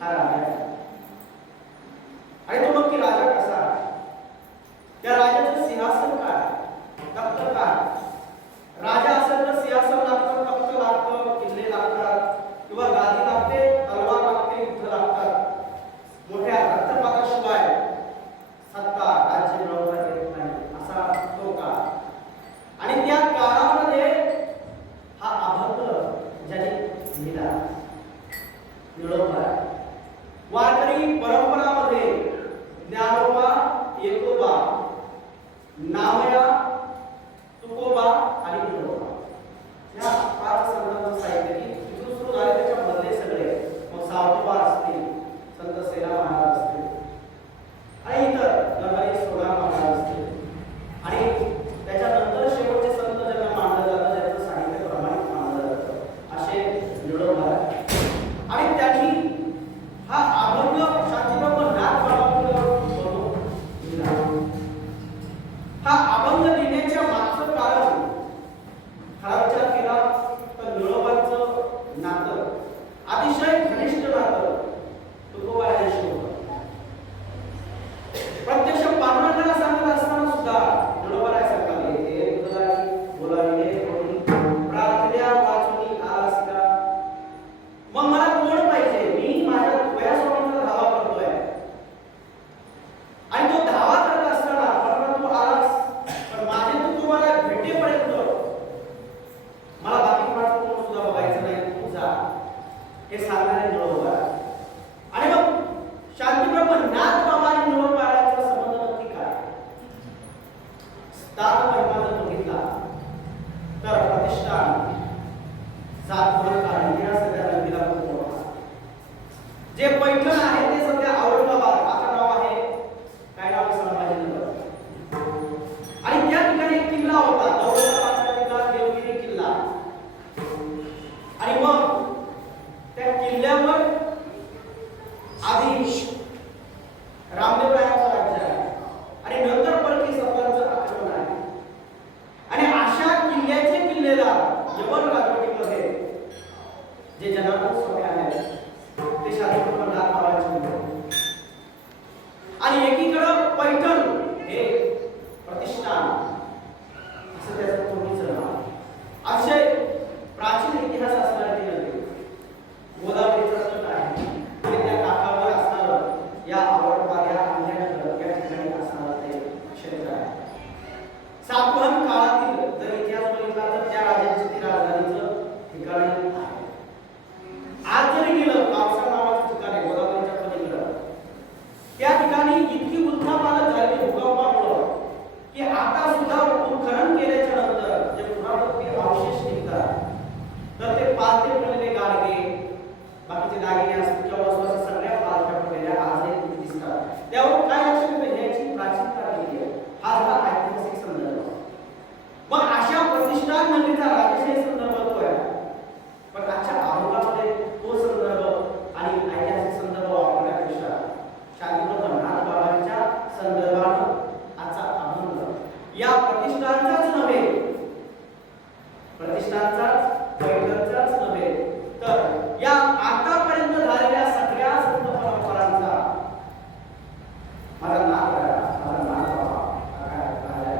हा राजा आहे. आणि तो मग की राजा कसा आहे, त्या राजाचं सिंहासन काय, तख्त काय. राजा असेल तर सिंहासन लागतं, तख्त लागतं, किल्ले लागतात किंवा गादी लागते, तलवार लागते, युद्ध लागतात. मोठ्या रक्तपाताशिवाय सत्ता राज्य मिळवता येत नाही, असा तो काळ. आणि त्या काळामध्ये हा अभंग ज्याने लिहिला निळोबा वारकरी परंपरामध्ये ज्ञानोबा, एकोबा, नामया, तुकोबा आणि निळोबा या 5 संतांचं साहित्य की तिथून सुरू झाले. त्याच्यामधले सगळे मग सावतोबा असतील, संत सेना महाराज असतील आणि इतर नरहरी सोनार महाराज असतील आणि त्याच्यानंतर शेवटचे संत ज्यांना मानलं जातं, ज्यांचं साहित्य प्रमाणित मानलं जातं, असे निळोबा. आणि त्यांनी हा अभंग शांतीप्रभू नाथ बाबांकडे बनवून लिहिला. हा अभंग लिहिण्याच्या मागचं कारण खरा विचार केला तर निळोबांचं नातं अतिशय घनिष्ठ नातं तुकोबाराशी होतं. प्रत्यक्ष पांडुरंगाला सांगत असताना सुद्धा निळोबाराय सांगताले हे तुझारी बोलाविले कोणी प्रार्थना वाचूनी आलास का. मग मला कोण पाहिजे, मी माझ्या वयास्वामीचा धावा करतोय आणि तो धावा करत असताना परंतु तू आलास, पण माझे तू तुम्हाला भेटेपर्यंत मला बाकी कोणाचं कोण सुद्धा बघायचं नाही, तू जा, हे सांगणारे निळोबा. आणि मग शांतीप्रभू नाथ बाबा आणि निळोबाचा संबंध नक्की काय. स्थान महिमा जर बघितला तर प्रतिष्ठान जात कारण या सगळ्या नदीला खूप मोठा. जे पैठण आहे ते सध्या औरंगाबाद आता नाव आहे, काय नाव, संभाजीनगर. आणि त्या ठिकाणी एक किल्ला होता, औरंगाबादचा किल्ला, देवगिरी किल्ला. आणि मग त्या किल्ल्यावर आधी रामदेवरायांचं राज्य आहे आणि नंतर परकी सत्तांचं आक्रमण आहे. आणि अशा किल्ल्याचे किल्लेदार यवन राजवटीमध्ये जे जनार्दन स्वामी आहेत ते शांतीप्रभू नाथ बाबांचे होते. आणि एकीकडे पैठण हे प्रतिष्ठान असं त्याचं पूर्वीचं नाव. असे प्राचीन इतिहास असणारे ते नदी गोदावरीचा तट आहे आणि त्या काठावर असणारं या आवडपाड्या अंजनगर या ठिकाणी असणारं ते क्षेत्र आहे. सातवाहन काळातील जर इतिहास बघितला तर त्या राजाची ती राजधानीचं ठिकाण आहे. आज जरी गेलं कापसा नावाचं ठिकाण आहे गोदावरीच्या पलीकडं, त्या ठिकाणी इतकी उलथापालथ झाली भूकंपामुळं की आता सुद्धा उत्खनन केल्याच्या नंतर जे पुरातत्वीय अवशेष निघतात तर ते पालथे पडलेले गाडगे, बाकीचे दागिने असतील किंवा वस्तू असं सगळ्या पालथ्या पडलेल्या आजही दिसतात. त्यावर काय लक्षात येतं, ह्याची प्राचीनता राहिली आहे. हा झाला ऐतिहासिक संदर्भ. मग अशा प्रतिष्ठान नगरीचा राजशाही संदर्भ तो आहे. पण आजच्या अभंगामध्ये तो संदर्भ आणि ऐतिहासिक संदर्भ वापरण्यापेक्षा शांतीप्रभू नाथ बाबांच्या संदर्भानं आजचा अभंग या प्रतिष्ठानचाच नव्हे, प्रतिष्ठानचाच पैठणचाच नव्हे तर या आतापर्यंत झालेल्या सगळ्या संत परंपरांचा माझा नाथ आहे, माझा नाथ बाबा काय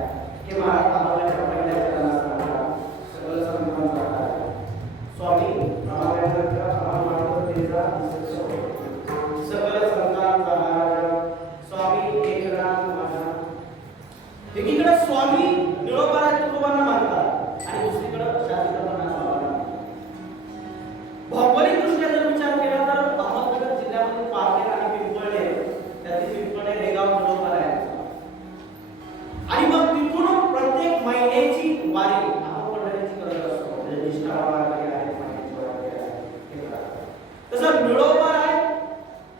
हे महाराज अभंगाच्या पहिल्या चरणात सगळं संतांचा स्वामी रामायणाचा रामायणाचा सगळं संतांचा महाराज स्वामी एकनाथ माझा. एकीकडे स्वामी निळोबा तुकोबांना मानतात आणि दुसरीकडे शांतीप्रभू नाथ बाबांना. भौगोलिक दृष्ट्या जर विचार केला तर अहमदनगर जिल्ह्यामध्ये पारनेर आणि पिंपळणे, त्यातील पिंपळणे हे गाव निळोबा आहे. आणि मग तिथून प्रत्येक महिन्याची वारी आपण पंढरीची करत असतो, म्हणजे निष्ठा वारी आहे, महिन्याची वारी आहे. तसं निळोबा आहे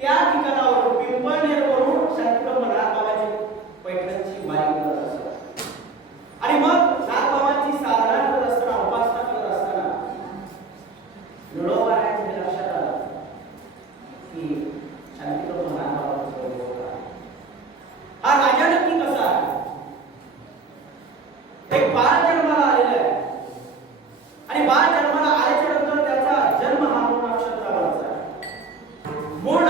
त्या ठिकाणावर पिंपळनेरवरून शांतीप्रभू नाथ बाबांची पैठणची वारी करत असतात. आणि मग नाथ बाबांची साधना करत असताना, उपासना करत असताना निळोबा आहे हे लक्षात आलं की शांतीप्रभू नाथ बाबांचा योग आहे. हा राजा नक्की कसा आहे. एक बाळ जन्माला आलेला आहे आणि बाळ जन्माला आल्याच्या नंतर त्याचा जन्म हा मूळ नक्षत्रावरचा आहे. मूळ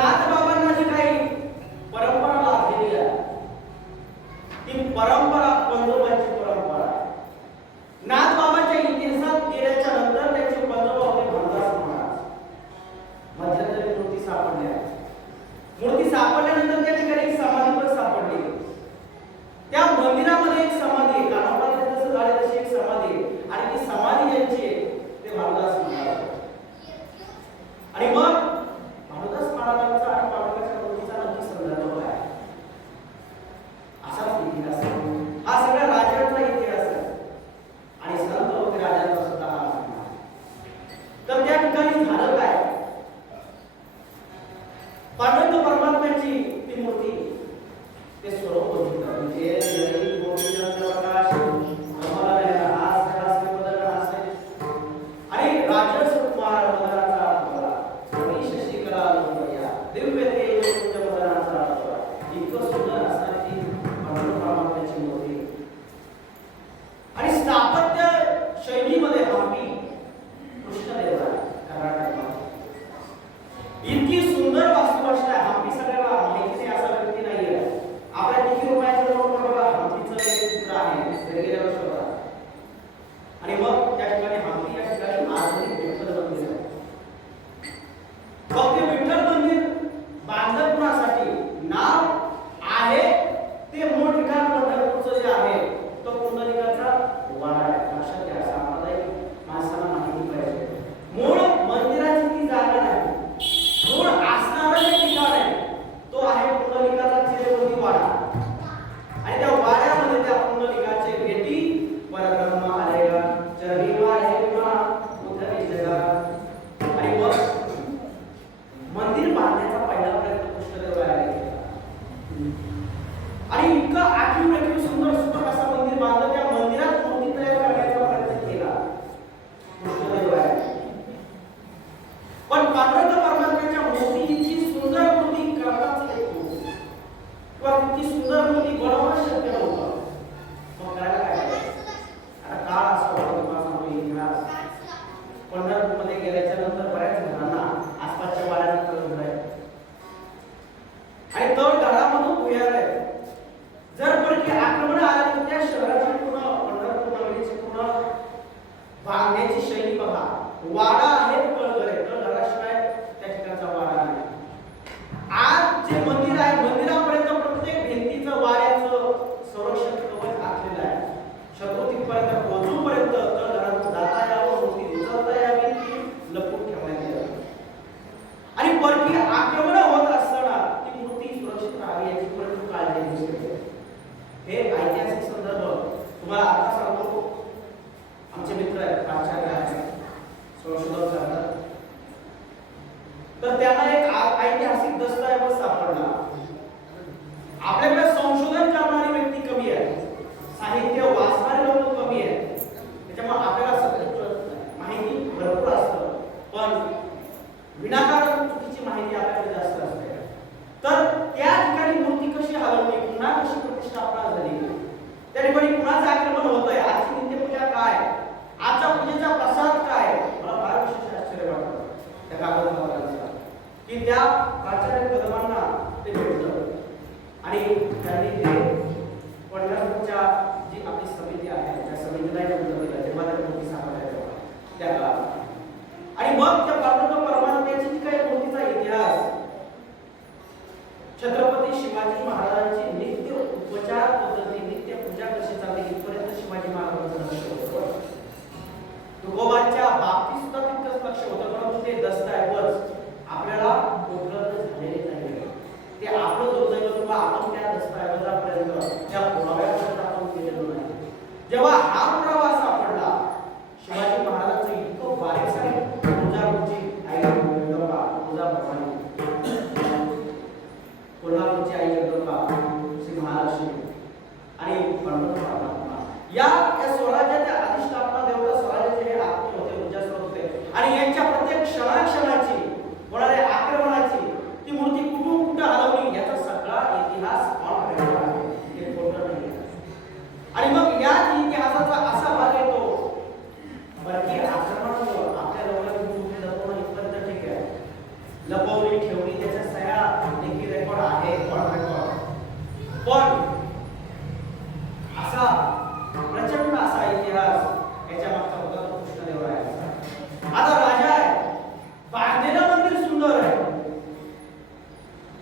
नाथबाबांना जी काही परंपरा लाभलेली आहे ती परंपरा पंजोबाची परंपरा आहे. नाथबाबांच्या इतिहासात गेल्याच्या नंतर त्यांचे पंजोबा होते भानुदास महाराज. मध्यंतरी मूर्ती सापडली आहे. मूर्ती सापडल्यानंतर त्या ठिकाणी एक समाधी पण सापडली. त्या मंदिरामध्ये एक समाधी आहे. कानापासून जसं झाले तशी एक समाधी आहे आणि ती समाधी ज्यांची आहे ते भानुदास महाराज. आणि मग भानुदास महाराजांचा आणि पांडुरंगाच्या मूर्तीचा नक्की संदर्भ काय? असाच इतिहास आहे. हा सगळ्या राजांचा इतिहास आहे आणि संत होते राजांचा सुद्धा हा आहे. तर त्या ठिकाणी झालं काय? पांडुरंग परमात्म्याची ती मूर्ती ते स्वरूप बघितलं म्हणजे जरी गोविंद प्रकाश कमलालय हास हास बदल हास आणि राजस कुमार बदलाचा बदला आणि शशिकला लोकया दिव्य तेज तुझ्या बदलाचा बदला इतकं सुंदर असणारी पांडुरंग परमात्म्याची मूर्ती आणि स्थापत्य शैलीमध्ये हंपी कृष्णदेवराय कर्नाटकमध्ये इतकी सुंदर वास्तुभाषा आहे. हंपी सगळ्याला माहिती नाही असा व्यक्ती नाही आहे. आपल्या किती रुपयाचं नोट बघा हंपीचं एक चित्र आहे वेगवेगळ्या वर्षात. आणि मग त्या ठिकाणी हंपी या ठिकाणी आधुनिक विठ्ठल मंदिर आहे. फक्त विठ्ठल मंदिर बांधलं कुणासाठी? नाव आहे ते मूळ ठिकाण पंढरपूरचं जे आहे तो पुंडलिकाचा वाडा आहे. लक्षात घ्या, सामाजिक माणसाला माहिती पाहिजे. मूळ मंदिराची ती जागा नाही. मूळ असणारं जे ठिकाण आहे तो आहे पुंडलिकाचा चिरवंती वाडा आणि त्या वाड्यामध्ये त्या पुंडलिकाचे भेटी परब्रह्म आलेगा चरविवा हेमा उधरी जगा. आणि मग मंदिर बांधण्याचा पहिला प्रयत्न कृष्णदेवरायाने केला आणि इतकं आखीव सुंदर सुंदर असं मंदिर बांधलं. त्या मंदिरात मूर्ती तयार करण्याचा प्रयत्न केला कृष्णदेवरायाने. पण पांडुरंग परमात्म्याच्या मूर्तीची सुंदर मूर्ती करताच येत नव्हती किंवा तितकी सुंदर मूर्ती बनवणं शक्य नव्हतं. मग करायला काय करायचं? आता काळ असा होता, तुम्हाला सांगतो इतिहास. पंढरपूरमध्ये गेल्याच्या नंतर बऱ्याच घरांना आसपासच्या वाड्यात तळ घडले आणि तळ घरामधून उयाले. जर परकी आक्रमण आले तर त्या शहराची पुन्हा पंढरपूर नगरीची पुन्हा बांधण्याची शैली बघा. वाडा आहे तळघरे, तळघराशिवाय त्या ठिकाणचा वाडा नाही. आज जे मंदिर आहे मंदिरापर्यंत प्रत्येक भिंतीचं वाड्याचं संरक्षण कवच आखलेलं आहे. शत्रू तिथपर्यंत पोहोचूपर्यंत तळघरातून जाता यावं, मूर्ती उचलता यावी ती लपवून ठेवण्यात यावी आणि परकी आक्रमण होत असताना ती मूर्ती सुरक्षित राहावी याची परंतु काळजी घेतली पाहिजे. हे ऐतिहासिक संदर्भ तुम्हाला आता सांगतो. आमचे मित्र आहेत, प्राचार्य आहेत, संशोधक करतात. तर त्यांना एक ऐतिहासिक दस्तऐवज सापडला. आपल्याकडे संशोधन करणारी व्यक्ती कमी आहे, साहित्य वाचणारे लोक कमी आहेत. त्याच्यामुळे आपल्याला सगळं माहिती भरपूर असतं पण विनाकारण चुकीची माहिती आपल्याकडे जास्त असते. तर त्या ठिकाणी मूर्ती कशी हलवली, पुन्हा कशी प्रतिष्ठापना झाली, त्या ठिकाणी कुणाचं आक्रमण होतंय, आजची नित्यपूजा काय, आजच्या पूजेचा प्रसाद काय, मला फार विशेष आश्चर्य वाटतं त्या कागदपत्रांचा की त्या प्राचार्य कदमांना ते भेटलं आणि त्यांनी ते पंढरपूरच्या जी आपली समिती आहे त्या समितीला बोलवलं जेव्हा त्या मूर्ती सापडल्या तेव्हा त्या काळात. आणि मग त्या पांडुरंग परमात्म्याची जी काही मूर्तीचा इतिहास छत्रपती शिवाजी महाराजांची नित्य उपचार पद्धती, नित्य पूजा कशी चालते इथपर्यंत शिवाजी महाराजांचं लक्ष होतं. तुकोबांच्या बाबतीत सुद्धा तितकंच लक्ष होतं. परंतु ते दस्तऐवज आपल्याला उपलब्ध झालेले नाही. ते आपलं दुर्दैव किंवा आपण त्या दस्तऐवजापर्यंत त्या पुराव्यापर्यंत आपण गेलेलो नाही. जेव्हा हा पुरावा सापडला शिवाजी महाराजांचं इतकं बारीकसारी तुळजापूरची आई जगदंबा, तुळजाभवानी, कोल्हापूरची आई जगदंबा, श्री महालक्ष्मी आणि पांडुरंग परमात्मा या स्वराज्याच्या अधिष्ठापना देवता स्वराज्याचे हे आत्मे होते, ऊर्जा स्रोत होते आणि यांच्या प्रत्येक क्षणाक्षणाची होणाऱ्या आक्रमणाची ती मूर्ती कुठून कुठं हलवली याचा सगळा इतिहास ऑन रेकॉर्ड आहे. हे खोटं नाही. आणि मग या इतिहासाचा असा भाग येतो बरकी आक्रमणामुळे आपल्या लोकांना मूर्ती लपवणं इतपत ठीक आहे, लपवली ठेवली त्याच्या सह्या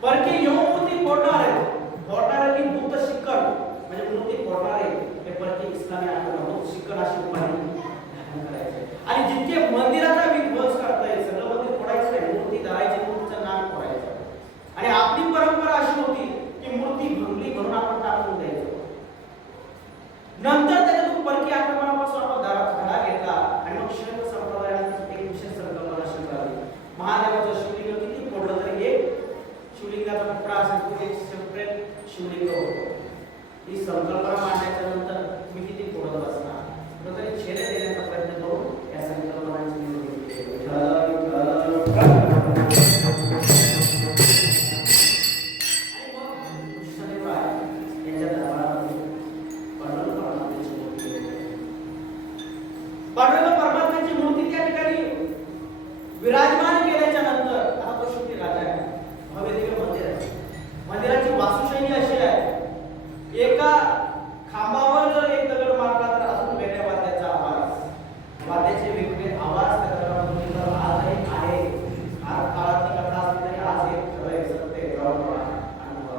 परके येऊन मूर्ती फोडणारे फोडणाऱ्यांनी मुक्त शिक्कण म्हणजे मूर्ती फोडणारे हे परके इस्लामी आक्रमण शिक्कण अशी उपाधी धारण करायचे आणि जितके मंदिराचा विध्वंस करता येईल सगळं मंदिर फोडायचं नाही, मूर्ती धरायची, मूर्तीचं नाक फोडायचं. आणि आपली परंपरा अशी होती की मूर्ती भंगली म्हणून आपण टाकून द्यायचो. नंतर त्याच्यातून परकी आक्रमणापासून आपण धडा घेतला आणि मग शैव संप्रदायाने एक विशेष संकल्पना स्वीकारली. महादेवाचं शिवलिंग किती फोडलं तरी एक शिवलिंगाचा तुकडा असेल एक सेपरेट शिवलिंग होतो. ही संकल्पना मांडण्याच्या नंतर मी किती फोडत बसणार कुठेतरी छेद देण्याचा प्रयत्न करून या संकल्पनांची निर्मिती केली. पांडुरंग परमात्म्याची मूर्ती त्या ठिकाणी विराजमान केल्याच्या नंतर आता तो शेवटी राजा आहे. भव्य दिव्य मंदिर आहे. मंदिराची वास्तुशैली अशी आहे एका खांबावर जर एक दगड मारला तर अजून वेगळ्या वाद्याचा आवाज, वाद्याचे वेगवेगळे आवाज त्या दगडामध्ये आजही आहे. आज काळाची कथा असली तरी आज हे खरं सत्य अनुभव.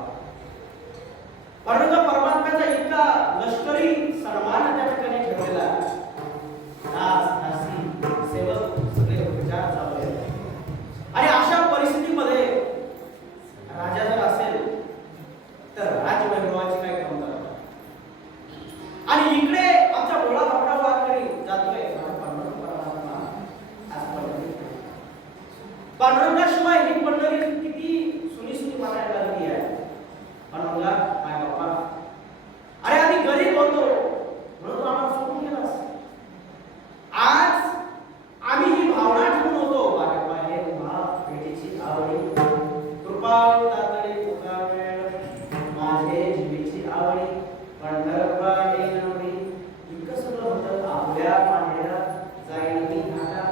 पांडुरंग परमात्म्याचा इतका लष्करी सन्मान त्या ठिकाणी ठेवलेला आहे. सेवक सगळे उपचार चालू आहेत आणि अशा परिस्थितीमध्ये राजा जर असेल तर राजवैभवाची काय कमतरता. आणि इकडे आमचा डोळा भावडा वारकरी जातोय पांडुरंगाशिवाय ही मंडळी किती सुनीसुनी वाटायला लागली आहे. पांडुरंगा काय बाबा अरे आधी गरीब होतो म्हणून आम्हाला सोडून गेलास. आज आम्ही ही भावना ठेवून होतो बाहेर उभा भेटीची आवडी कृपाळू तातडी पुकावेळ माझे जीवीची आवडी पंढरपाडी नवडी इतकं सगळं होतं. आपल्या मांडीला जाईल मी आता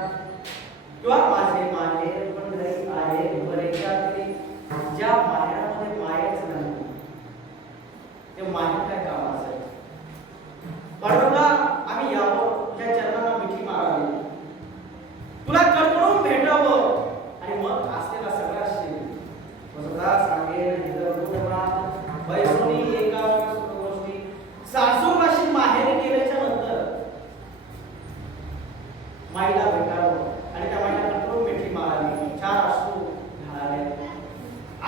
किंवा माझे माहेर पंढरी आहे बरेच्या तरी ज्या माहेरामध्ये मायेच नाही ते माहेर काय काम असेल. पांडुरंगा आम्ही यावं या चरणांना मिठी मारावी तुला कडकडून भेटावं आणि मग असलेला सगळा वसुधा सांगेल बैसोनी एका गोष्टी सासूरवाशी माहेर गेल्याच्या नंतर माईला भेटावं आणि त्या माईला कडकडून मिठी मारावी, चार अश्रू घालावे,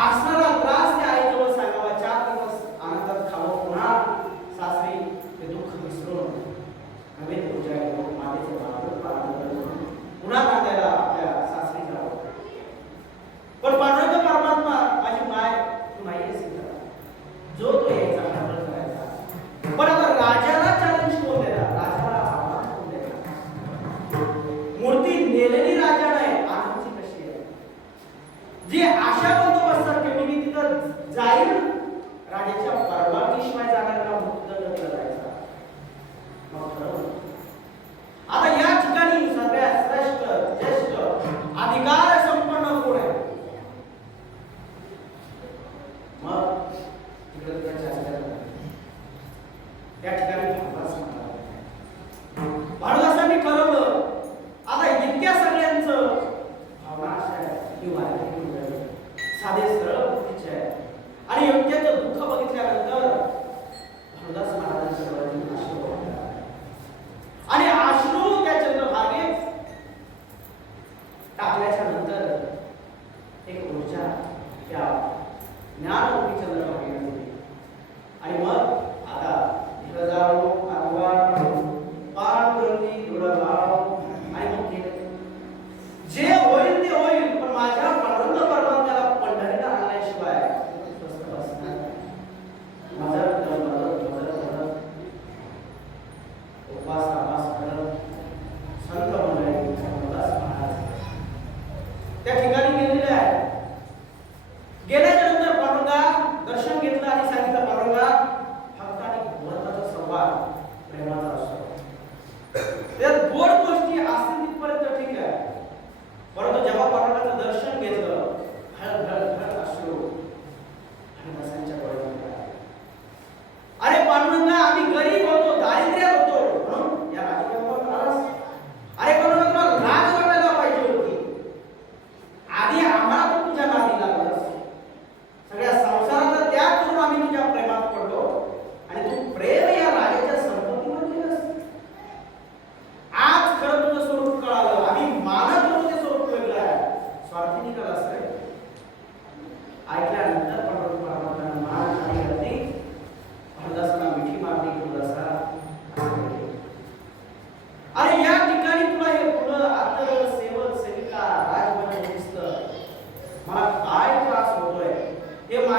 असणारा त्रास त्या आईजवळ सांगावा, 4 दिवस आनंदात खावं, पुन्हा सासरी ते दुःख विसरून नवीन पूजा करून मातेचे भागवत पारायण करून पुन्हा नांदायला आपल्या सासरी जावं. पण पांडुरंग परमात्मा माझी माय तू नाहीयेस जो तो यायचा हंडल करायचा. पण आता राजाला चॅलेंज कोण देणार, राजाला आव्हान कोण देणार. मूर्ती नेलेली राजा नाही आनंदची कशी आहे जी आशा बंदोबस्तात ठेवली मी तिथं जाईल राजाच्या परवानगीशिवाय जाणाऱ्याला मुक्त करायचा. आता या ठिकाणी सगळ्यात श्रेष्ठ ज्येष्ठ अधिकार संपन्न कोण आहे. मग तिकडे त्या ठिकाणी भानुदासांनी ठरवलं आता इतक्या सगळ्यांचं भावना अशा आहे की वारकरी साधे सरळ बुद्धीचे आहे आणि योग्याचं दुःख बघितल्यानंतर भानुदास महाराजांच्या डोळ्यातून अश्रू वाहतात आणि अश्रू त्या चंद्रभागेत टाकल्याच्या नंतर एक ऊर्जा त्या ज्ञानरूपी चंद्रभागेला दिली आणि मग आता इकडे जाऊ पांडुरंगी दुर्भाव आणि मग जे होईल ते होईल पण माझ्या पांडुरंग परमात्म्याला पंढरीला आणल्याशिवाय स्वस्त बसणार माझा उपास तापास करत संत मंडळी भानुदास महाराज त्या ठिकाणी गेलेले आहे. गेल्याच्या नंतर पांडुरंगा दर्शन घेतलं आणि सांगितलं पांडुरंगा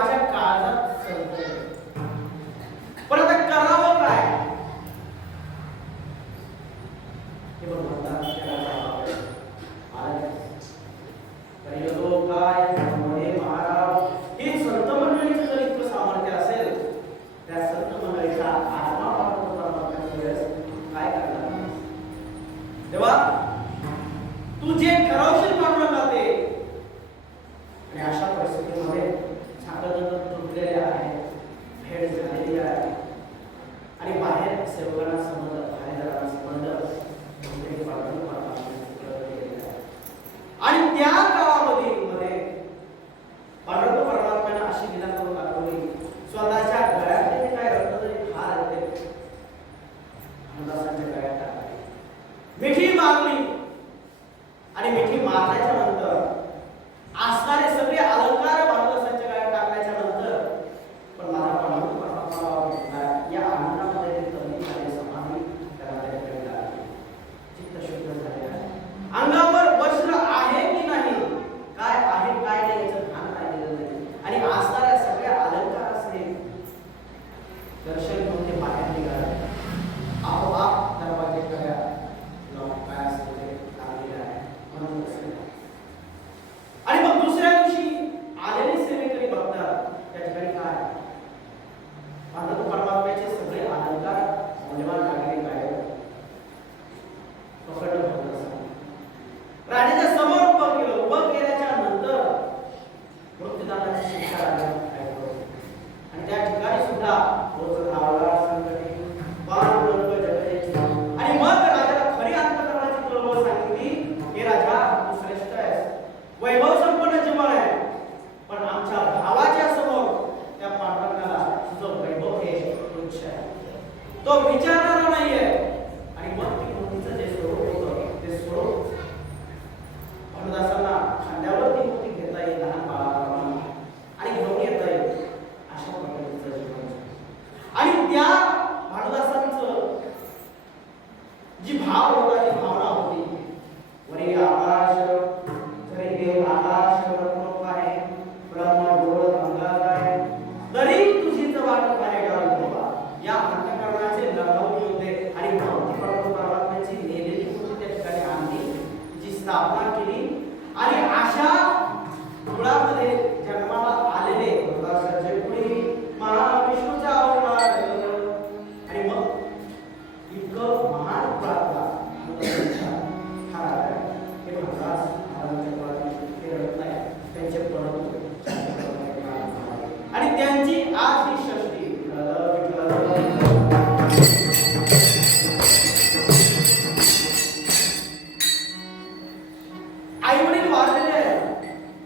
माझ्या काळजात सरकले. पण आता करावं काय हे बघ म्हणतात काय महाराज हे संत मंडळीचं जर इतकं सामर्थ्य असेल त्या संत मंडळीचा आत्मा काय करणार तेव्हा तू जे ठरवशील पांडुरंगा ते. आणि अशा परिस्थितीमध्ये साखर तुटलेले आहे, भेट झालेली आहे आणि बाहेर सेवकांना समजत बाहेर समजत आणि त्या काळामध्ये पांडुरंग परमात्म्याने अशी लीला करून दाखवली. स्वतःच्या गळ्यातले काय रत्न जरी हार होते अनुदासांच्या गळ्यात टाकले, मिठी मारली आणि मिठी मारल्याच्या नंतर असणारे सगळे अलंकार अनुदासांच्या गळ्यात टाकल्याच्या नंतर पण माझा पांडुरंग परमात्मा या आनंदामध्ये तल्लीन झाले, समाधी त्याला चित्त शुद्ध झाले आहे. अंगावर वस्त्र आहे की नाही, काय आहे काय नाही याचं भान राहिलेलं नाही. आणि असणाऱ्या सगळ्या अलंकार असेल दर्शन घेऊन ते बाहेर निघाले. आपोआप दरवाजे काय असते लागलेले आहे म्हणून. आणि मग दुसऱ्या दिवशी आलेले सेवेकरी बघतात त्या ठिकाणी काय पांडुरंग परमात्म्याचे सगळे अलंकार मौल्यवान लागलेले काय पकडलं. राजाच्या समोर उभं केलं. उभं केल्याच्या नंतर मृत्यूदंडाची शिक्षा आणि त्या ठिकाणी सुद्धा आणि मग राजाला खरी अंतःकरणाची कळवळ सांगितली हे राजा तू श्रेष्ठ आहेस, वैभव संपन्न जीवन आहे, पण आमच्या भावाच्या समोर त्या पांडुरंगाला तुझं वैभव हे तुच्छ आहे, तो विचारणारा नाहीये. आणि मग ती मूर्तीचं जे स्वरूप होतं ते स्वरूप अनुदासांना खांद्यावर ती मूर्ती घेता येईल लहान बाळाप्रमाणे आणि घेऊन येता येईल अशा पद्धतीचं जीवन. आणि त्या भानुदासांचं जी भाव होता जी भावना होती वरी आकाश जरी देव आकाश रत्नोक आहे ब्रह्म गोळ अंगार आहे तरी तुझीच वाटत आहे गावा. या अंतःकरणाचे लढवणी होते आणि भक्ती परमात्म्याची नेलेली मूर्ती त्या ठिकाणी आणली, जी स्थापना केली. आणि अशा कुळामध्ये जन्माला आलेले अनुदासाचे पुढे महाविष्णूचा अवतार आणि मग इतकं महान प्रार्थना हे महाराज महाराजांच्या रत्न आहे त्यांचे परत आणि त्यांची आज ही षष्टी आई वडील वाढलेले आहे,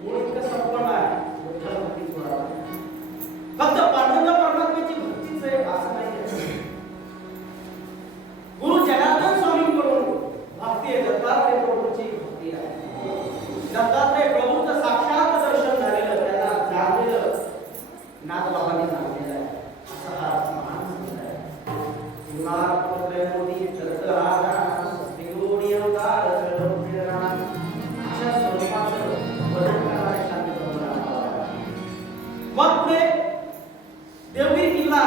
मूळ इतकं संपन्न आहे फक्त पांडुरंग परमात्म्याची भक्तीच आहे असं नाही. गुरु जनार्दन स्वामींकडून भक्ती आहे, दत्तात्रय प्रभूंची भक्ती आहे. दत्तात्रय प्रभूंचं साक्षात दर्शन झालेलं त्याला जाणलेलं नाथबाबांनी सांगितलेलं आहे. असा हा महान संत आहे. मोदी मग पुढे देवगिरी किल्ला,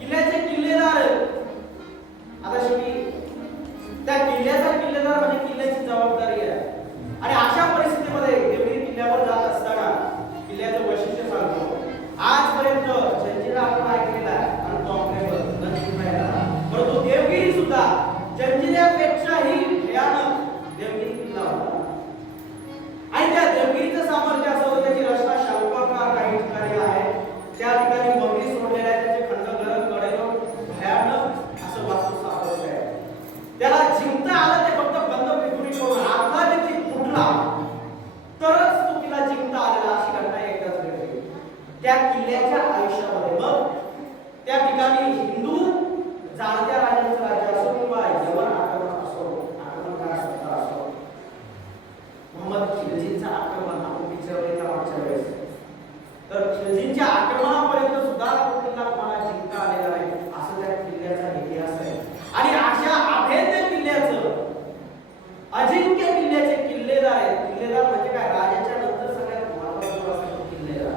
किल्ल्याचे किल्लेदार आता शेवटी त्या किल्ल्याचा किल्लेदार म्हणजे किल्ल्याची जबाबदारी आहे. आणि अशा परिस्थितीमध्ये देवगिरी किल्ल्यावर जात असताना किल्ल्याचं वैशिष्ट्य सांगतो. आजपर्यंत जंजिरा आपण ऐकलेला आहे आणि तो आपल्याला परंतु देवगिरी सुद्धा जंजिऱ्यापेक्षाही भयानक देवगिरी किल्ला होता. आणि त्या देवगिरीचं सामर्थ्य असं होतं त्याची रचना शंकराकार काही ठिकाणी आहे, त्या ठिकाणी मंदिर सोडलेले आहे, त्याचे खंड गरम कडेलो भयानक असं वास्तू सापडत आहे. त्याला जिंकता आलं ते फक्त बंद पिटुरी करून आतला व्यक्ती फुटला तरच तो किल्ला जिंकता आलेला अशी घटना एकदाच घडली त्या किल्ल्याच्या आयुष्यामध्ये. मग त्या ठिकाणी हिंदू जाणत्या राजांचं राज्य असो किंवा यवन आक्रमण असो, आक्रमणकार सत्ता असो, मोहम्मद खिलजींचं आक्रमण आपण पिक्चरला मागच्या वेळेस तर खिलजींच्या आक्रमणापर्यंत सुद्धा तो किल्ला कोणाला जिंकता आलेला नाही असं त्या किल्ल्याचा इतिहास आहे. आणि अशा अभेद्य किल्ल्याचं अजिंक्य किल्ल्याचे किल्लेदार आहेत. किल्लेदार म्हणजे काय, राजाच्या नंतर सगळ्यात महत्त्वाचा असतो किल्लेदार.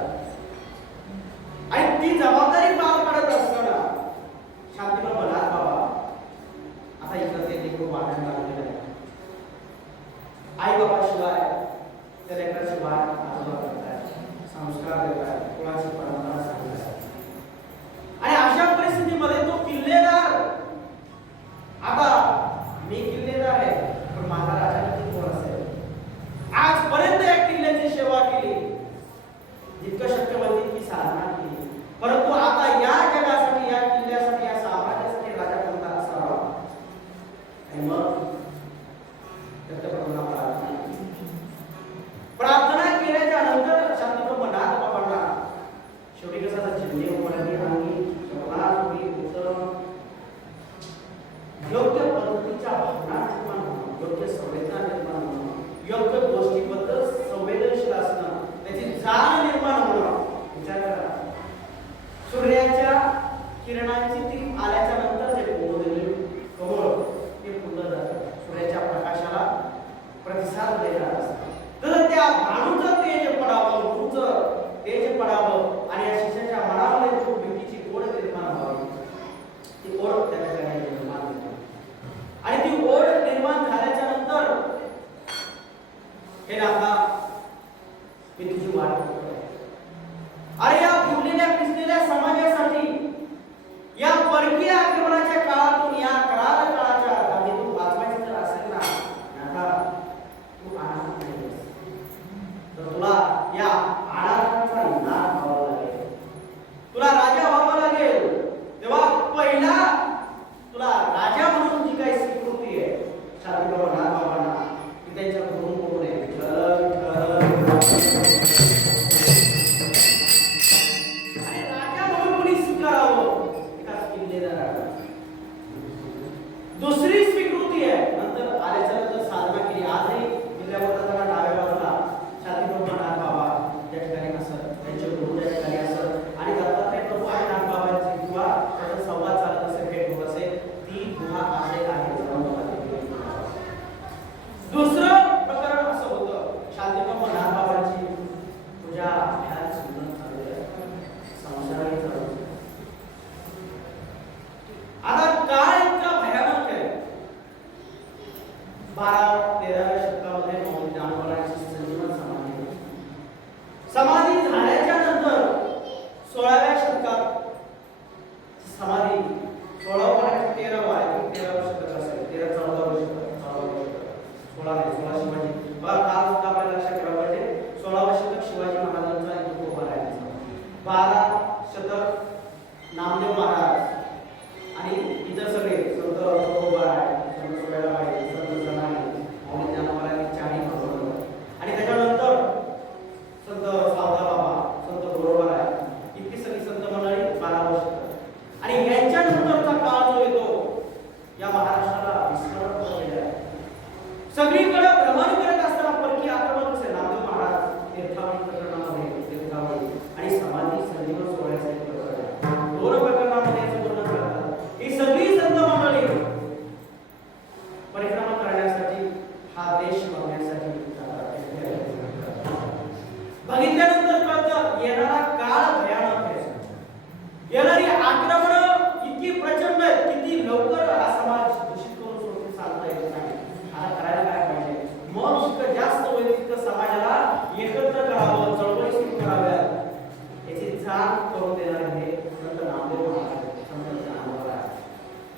साधना केली. परंतु आता या जगासाठी, या किल्ल्यासाठी, या साम्राज्यासाठी राजा कोणता असावा? आणि मग दत्तप्रभूंना प्रार्थना केल्याच्या नंतर शांतप्रभू मनात बाबांना शेवटी कसा चिंते उमलली आणि योग्य पद्धतीच्या भावना निर्माण होणं, योग्य संवेदना निर्माण होणं, योग्य गोष्टीबद्दल संवेदनशील असणं, त्याची जाण निर्माण होणं. विचार करा, सूर्याच्या किरणांची ती आल्याच्या नंतर जे कमळ ते फुललं जातं, सूर्याच्या प्रकाशाला प्रतिसाद देणार असतं. तर त्या भाणूचं तेज पडावं, गुरूचं तेज पडावं आणि या शिष्याच्या मनामध्ये जो भीतीची ओढ निर्माण व्हावी, ती ओढ त्या ठिकाणी निर्माण होते. आणि ती ओढ निर्माण झाल्याच्या नंतर हे नाथा मी तुझी वाट बघतोय. अरे या फुटलेल्या पिसलेल्या समाजासाठी, या परकीय आक्रमणाच्या काळातून, या करार काळाच्या दाबीतून वाचवायचं जर असेल ना नाथा, तू आनंद नाहीस तर तुला या आडाचा नाद व्हावा लागेल, तुला राजा व्हावं लागेल. तेव्हा पहिला तुला राजा म्हणून जी काही स्वीकृती आहे शांतीप्रभू नाथबाबांना, ती त्यांच्या घरून बोलू नये. आणि राजा म्हणून कोणी स्वीकारावं? एका किल्लेदाराला. दुसरी स्वीकृती आहे, नंतर आल्याच्या नंतर साधना केली. आजही किल्ल्यावर जाताना डाव्या बाजूला शांतीप्रभू नाथबाबा या ठिकाणी असत, त्यांचे गुरु या ठिकाणी असत आणि दत्तात्रय प्रभू आणि नाथबाबांची किंवा त्याचा संवाद चालत असेल, भेट होत असेल, ती गुहा आहे. दुसरं प्रकरण असं होतं, शांतीप्रभू नाथबाबांची पूजा ह्या सुंदर चालू आहे, संसाराने चालू. आता काळ इतका भयानक आहे. 12-13व्या शतकामध्ये मौली ज्ञानोबांची संजीवन समाधी झाल्याच्या नंतर 16व्या शतकात समाधी 16वा 13वा आहे, 13वा शतक असेल, 13-14वा शतक, 16 नाही, 16 शिवाजी. काल सुद्धा आपल्या लक्षात ठेवायला पाहिजे, 16वा शतक शिवाजी महाराजांचा एक तुकोबा आहे, 12 शतक नामदेव महाराज आणि इतर सगळे संत तुकोबा आहे, संत सोडायला संत जनाने, मौली ज्ञानोबांनी चारी भगवंत आणि त्याच्यानंतर संत सावदा बाबा, संत गोरोबा आहे, इतकी सगळी संत मंडळी 12वा शतक. आणि यांच्यानंतरचा काळ जो येतो या महाराष्ट्राला विस्मरण पडलेला आहे. सगळीकडे भ्रमण करत असताना परकीय आक्रमण कसे नामदेव महाराज तीर्थावळी प्रकरणामध्ये तीर्थावळी आणि समाधी संजीवन सोहळ्याचे प्रकरण आहे. दोन प्रकरणामध्ये याचं वर्णन करतात. ही सगळी संत मंडळी परिक्रमा करण्यासाठी, हा देश बघण्यासाठी बघितल्यानंतर कळतं येणारा काळ भयानक आहे. येणारी आक्रमण इतकी प्रचंड आहे, किती लवकर हा समाज दूषित करून सोडून चालता येत नाही. आता करायला काय पाहिजे? मग जितकं जास्त होईल तितकं समाजाला एकत्र करावं, चळवळी सुरू कराव्यात, याची जाण करून देणारे हे संत नामदेव महाराज, संत ज्ञानोबा आहे.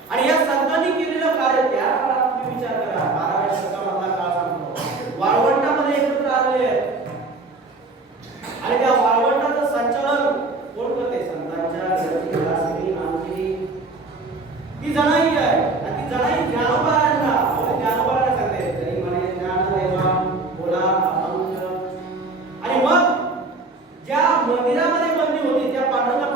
आणि या संतांनी केलेलं कार्य त्या काळात तुम्ही विचार करा, 12व्या शतकामधला काळ सांगतो, वाळवंटामध्ये एकत्र आलेले आहेत. आणि त्या वाळवंटाचं संचालन कोण करते? संतांच्या ती जणाई आहे. आणि ती जणाई ज्ञानोबांना सांगते, तरी म्हणे ज्ञानदेवा बोला अभंग. आणि मग ज्या मंदिरामध्ये बंदी होती त्या पांडुरंगा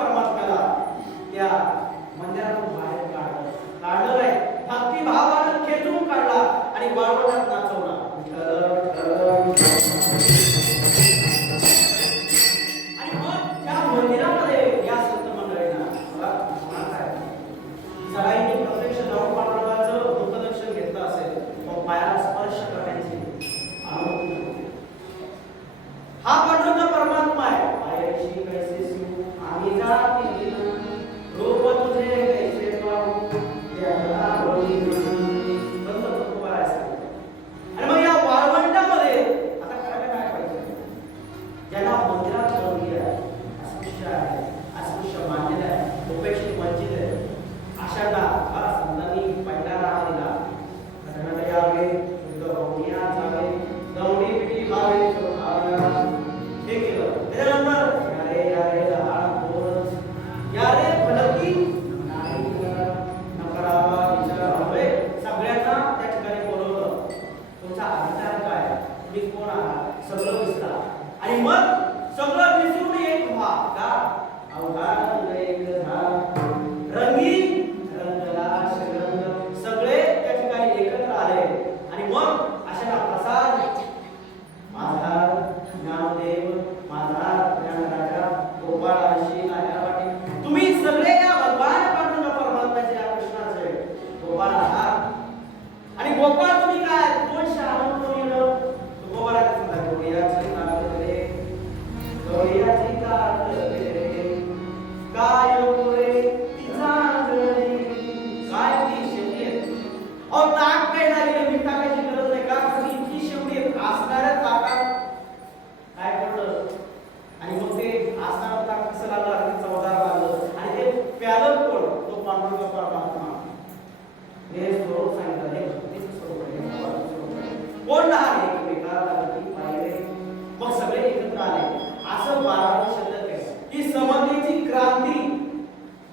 अवघान एक झाला रंगीन रंगला रंग सगळे त्या ठिकाणी एकत्र आले आणि मग अशा प्रसाद माझा ज्ञानदेव माझा ज्ञानराजा गोपाळाशी नारायणवाटी तुम्ही सगळे या भगवान पांडुरंग परमात्म्याचे या कृष्णाचे गोपाळ आहात आणि गोपाळ तुम्ही काय दोन शहाणं कोणी गोपाळाचे सांगा गोळ्याची कागदे गोळ्याची कागदे काय गोरे तिचा अंगणी काय ती शेवटी अहो ताक काय झाली मीठ टाकायची गरज नाही का कारण इतकी शेवटी असणाऱ्या ताकात काय करलं आणि मग ते असणारं ताक कसं लागलं अगदी चवदार लागलं आणि ते प्यालं कोण तो पांडुरंग परमात्मा हे स्वरूप सांगितलं हे भक्तीचं स्वरूप आहे कोण लहान एकमेकाला पाहिले मग सगळे एकत्र आले असं 12 शतक आहे ही समतेची क्रांती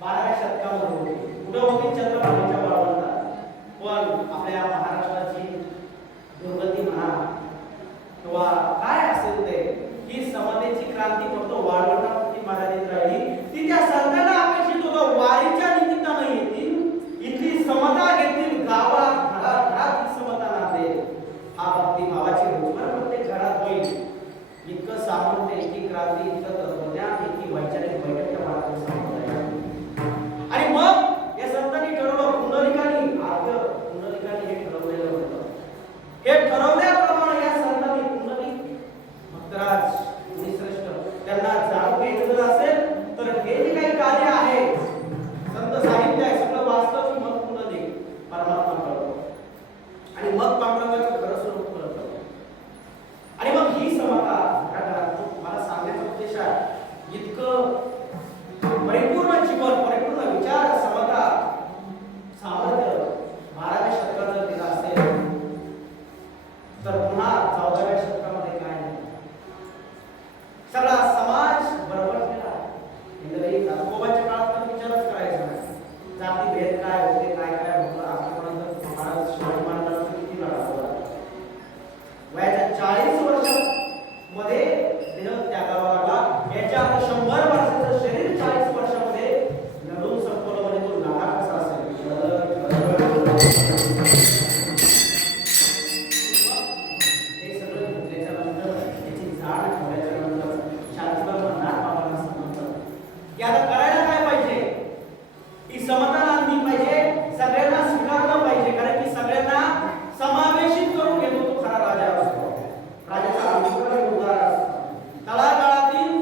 12व्या शतकामध्ये होती कुठं होती चंद्रभागेच्या बाळवंतात पण आपल्या महाराष्ट्राची दुर्गती म्हणा किंवा काय असेल ते ही समतेची क्रांती फक्त वाळवंटापुरती मर्यादित राहिली ती त्या संतांना अपेक्षित होतं वारीच्या निमित्तानं येतील इथली समता घेतील गावात घरात ही समता नांदेल हा भक्ती भावाची रोजगार प्रत्येक घरात होईल इतकं सामर्थ्य इतकी क्रांती इतकं तत्वज्ञान इतकी वैचारिक बैठक त्या महाराष्ट्रात सामोरं आणि मग या संतांनी ठरवलं पुंडलिकानी हे ठरवलेलं होतं हे ठरवल्याप्रमाणे या संतांनी पुंडलिक भक्तराज मुनिश्रेष्ठ त्यांना जाणून घ्यायचं जर असेल तर हे जे काही कार्य आहे संत साहित्य आहे सगळं वाचलं की मग पुंडलिक परमात्मा कळतो आणि मग पांडुरंगाचं खरं स्वरूप कळतं आणि मग ही समता मला सांगण्याचा उद्देश आहे इतकं परिपूर्ण जीवन परिपूर्ण विचार समता सामर्थ्य 12व्या शतकात जर दिला असेल तर पुन्हा 14व्या शतकामध्ये काय नाही सगळा समाज बरोबर केला इंद्रही दाखोबाच्या काळात तर विचारच करायचा नाही जाती भेद काय होते काय काय होतं आतापर्यंत महाराज शिवाजी महाराजांचा किती लढा झाला वयाच्या 40 वर्षामध्ये देह त्यागावा लागला याच्या 100 वर्षाचं शरीर 40 वर्षामध्ये लढून संपवलं म्हणजे तो लढा कसा असेल हे सगळं घेतल्याच्या नंतर याची जाण ठेवल्याच्या नंतर शांतीबा म्हणणार बाबांना समजतं की आता करायला काय पाहिजे ही समता आणली पाहिजे सगळ्यांना स्वीकारलं पाहिजे कारण की सगळ्यांना समावेशित करून घेतो तो खरा राजा असतो राजाचा अभिप्राय उदार असतो तळागाळातील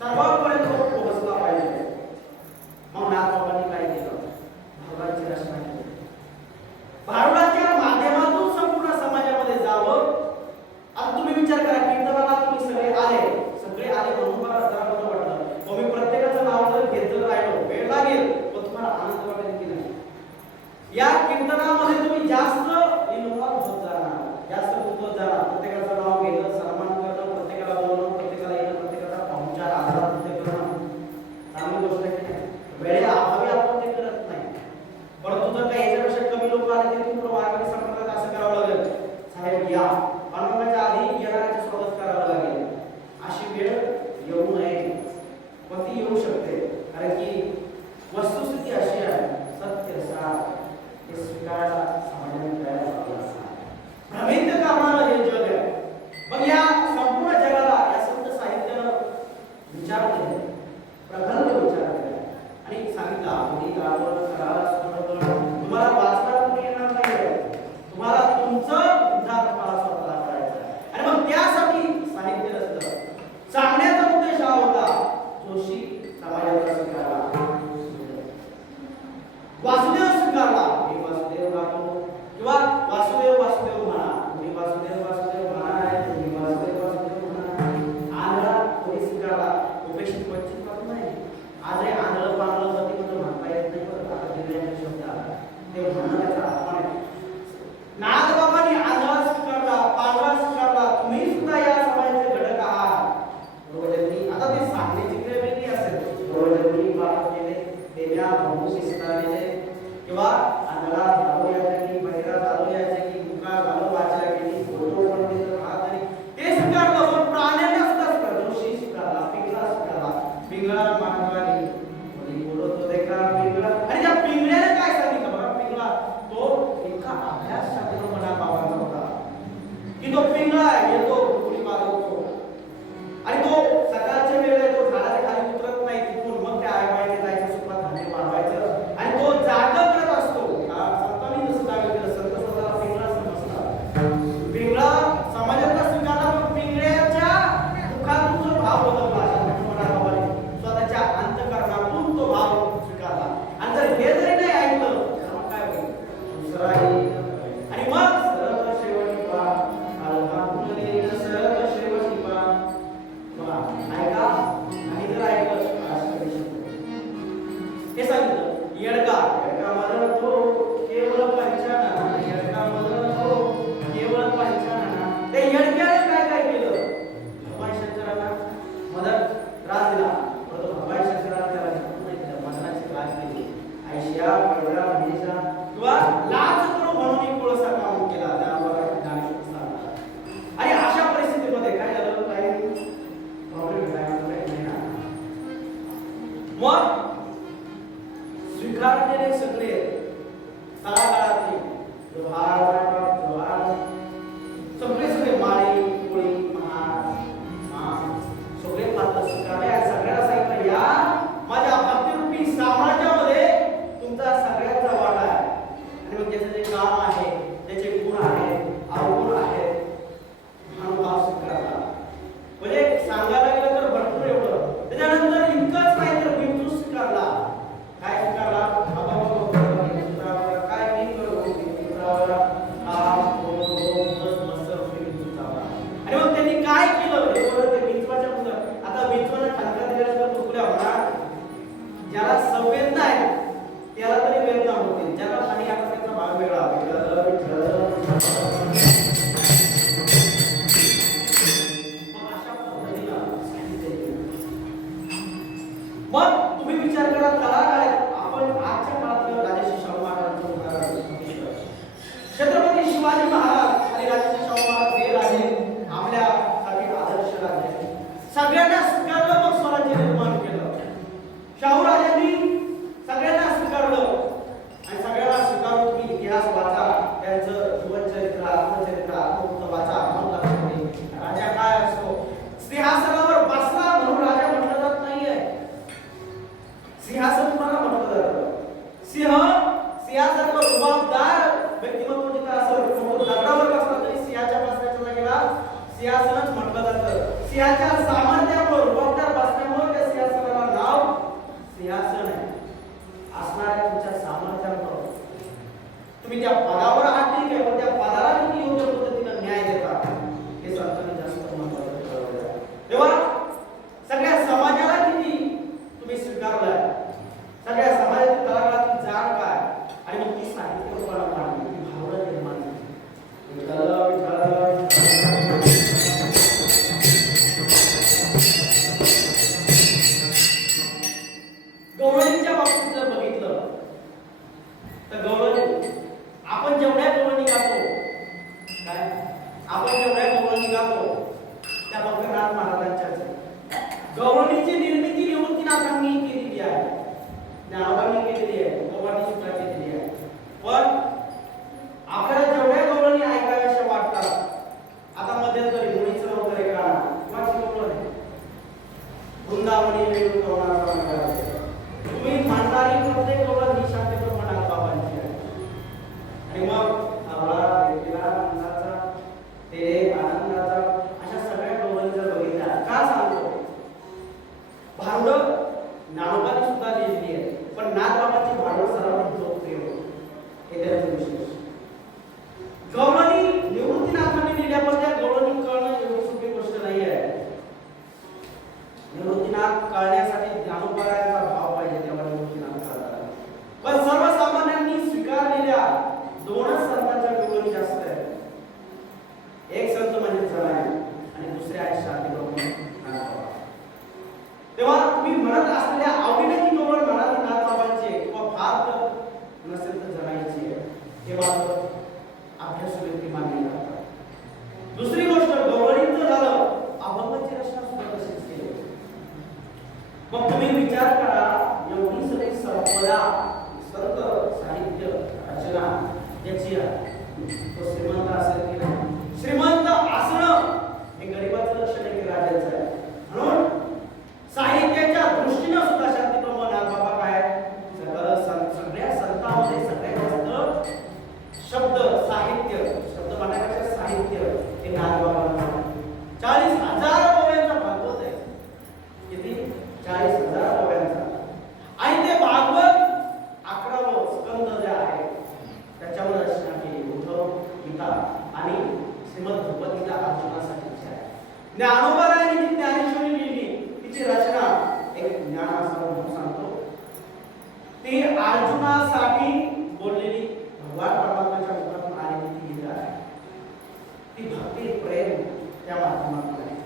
सर्वांपर्यंत तो पोहोचला पाहिजे मग नाथबाबांनी काय केलं भारुडाची रचना केली भारुडाच्या माध्यमातून संपूर्ण समाजामध्ये जावं आता तुम्ही विचार करा कीर्तनाला तुम्ही सगळे आले म्हणून मला जरा बरं वाटलं मग मी प्रत्येकाचं नाव जर घेतलं राहिलो वेळ लागेल पण तुम्हाला आनंद वाटेल की नाही या कीर्तनामध्ये तुम्ही जास्त इन्व्हॉल्व होत जाणार जास्त गुंतवत जाणार प्रत्येकाचं नाव घेणं सन्मान करणं प्रत्येकाला बोलणं प्रत्येकाला येणं प्रत्येकाचा पाहुणचार आदर करणं चांगली गोष्ट आहे वेळेला अभावी आपण ते करत नाही परंतु जर काही याच्यापेक्षा कमी लोक आले तर तुम्हाला वारकरी संप्रदायात असं करावं लागेल साहेब या पांडुरंगाच्या आधी येणाऱ्याचे स्वागत करावं लागेल अशी वेळ येऊ नये पण ती येऊ शकते कारण की वस्तुस्थिती अशी आहे सत्य सार हे स्वीकारायला समाजाने तयार भ्रमित करणारं हे जग आहे पण या संपूर्ण जगाला या संत साहित्यानं विचार केले प्रगल्भ विचार केला आणि सांगितलं आधी गावड करा तुम्हाला वाचनाला कोणी येणार नाही तुम्हाला तुमचं उद्धार तुम्हाला स्वतःला करायचं आणि मग त्यासाठी साहित्य रचलं सांगण्याचा उद्देश हा होता जोशी समाजाला स्वीकारला वासुदेव स्वीकारला मी वासुदेव राहतो किंवा वासुदेव वासुदेव म्हणा मी वासुदेव वासुदेव म्हणा तुम्ही वासुदेव वासुदेव म्हणा आंधळा कोणी स्वीकारला उपेक्षित वंचित करत नाही आज हे आंधळ पांढळ गतीमध्ये म्हणता येत नाही बरं आता दिलेल्या शब्द आला ते म्हणण्याचा अपमान आहे नाथबाबांनी आंधळा स्वीकारला पांढरा स्वीकारला तुम्ही सुद्धा या समाजाचे घटक आहात बरोबर आता ते सांगण्याची क्रिया वेगळी असेल बरोबर पाठ केले देव्या बहु शिस्ताने किंवा आंधळा झालो याची बहिरा झालो याची मुका झालो वाचा केली फोटो पंडित राहत नाही ते स्वीकारलं पण प्राण्यांना सुद्धा स्वीकारलं जोशी स्वीकारला पिंगळा स्वीकारला पिंगळा मागवाली कोणी बोलत होते का पिंगळा आणि त्या पिंगळ्याने काय सांगितलं बघा पिंगळा तो एका अभ्यास शास्त्र मना बाबांचा होता की तो पिंगळा येतो कोणी वाजवतो आणि तो सकाळच्या वेळेला तो झाडाच्या खाली उतरत नाही तिथून मग त्या आईबाईने जायचं सुपात धान्य वाढवायचं आणि तो जागा करत असतो संतांनी जसं सांगितलं संत स्वतःला पिंगळा समजतात पिंगळा समाजातला स्वीकारला पण पिंगळ्याच्या दुःखातून जो भाव बदलला स्वतःच्या अंतःकरणातून तो भाव स्वीकारला आणि जर हे जरी नाही ऐकलं तर मग काय होईल दुसरा आणि मग सरळ शेवटी पा अलका फुलले सरळ शेवटी पा बघा ऐका आणि जर ऐकलं हे सांगितलं येडका येडका मरण तो केवळ पंचानना येडका मरण तो केवळ पंचानना ते येडक्याने काय काय केलं भगवान शंकरांना मदत त्रास दिला परंतु भगवान शंकरांना त्याला मदनाची त्रास दिली आयशिया पडला म्हणीचा किंवा लाज करू म्हणून एक कोळसा काम केला त्यावर ज्ञानेश्वर सांगतात आणि अशा परिस्थितीमध्ये काय झालं काही प्रॉब्लेम काय नाही ना मग स्वीकारलेले सगळे तळागाळातले सगळे सगळे माळी कोळी महार सगळे पात्र स्वीकारले आणि सगळ्याला सांगितलं या माझ्या भक्तिरूपी साम्राज्यामध्ये तुमचा सगळ्यांचा वाटा आहे आणि मग त्याचे जे काम आहे त्याचे गुण आहेत अवगुण आहेत अनुभव स्वीकारला म्हणजे सांगायला गेलं तर भरपूर एवढं त्याच्यानंतर इतकंच नाही तर बिंदू स्वीकारला काय स्वीकारला काय मी करू मित्रावर आणि मग त्यांनी काय केलं ते बिंचवाच्या आता बिंचवाने ठणका दिल्यानंतर तुकड्या होणार ज्याला संवेदना आहे त्याला तरी वेदना होते ज्याला आणि आता त्याचा भाग वेगळा मग तुम्ही विचार करा तळागाळ आपण आजच्या काळातलं राजर्षी शाहू महाराजांचं उदाहरण छत्रपती शिवाजी महाराज आणि राजर्षी शाहू महाराज हे राजे आपल्यासाठी आदर्श राजे सगळ्यांना स्वीकारलं मग स्वराज्य निर्माण केलं शाहू राजांनी सगळ्यांना स्वीकारलं आणि सगळ्यांना स्वीकारून तुम्ही इतिहास वाचा त्यांचं जीवनचरित्र आत्मचरित्र आत्मवृत्त वाचा मग लक्षात येईल राजा काय असतो सिंहासनावर बसला म्हणून राजा म्हटलं जात नाहीये सिंहासन तुम्हाला विचार करा, एवढी सगळी संपदा संत साहित्य रचना याची तो श्रीमंत असेल की नाही? श्रीमंत असणं हे गरिबाचं लक्षण आहे की राजाचं आहे? म्हणून साहित्याच्या दृष्टीने सुद्धा शांतीप्रभू नागबाबा काय सगळ्या संतांमध्ये सगळ्यात जास्त शब्द साहित्य, शब्द म्हणण्यापेक्षा साहित्य हे नागबाबा 40,000 ओव्यांचा भागवत आहे. किती? 40,000 ओव्यांचा. आणि ते भागवत 11वं स्कंद जे आहे त्याच्यावर रचना केली. उद्धव गीता आणि श्रीमद भगवत गीता अर्जुनासाठीची आहे. ज्ञानोबारायांनी जी ज्ञानेश्वरी लिहिली तिची रचना एक ज्ञानाश्रम म्हणून सांगतो. ती अर्जुनासाठी बोललेली भगवान परमात्म्याच्या मुखातून आलेली ती गीता आहे. ती भक्ती प्रेम त्या माध्यमातून आहे.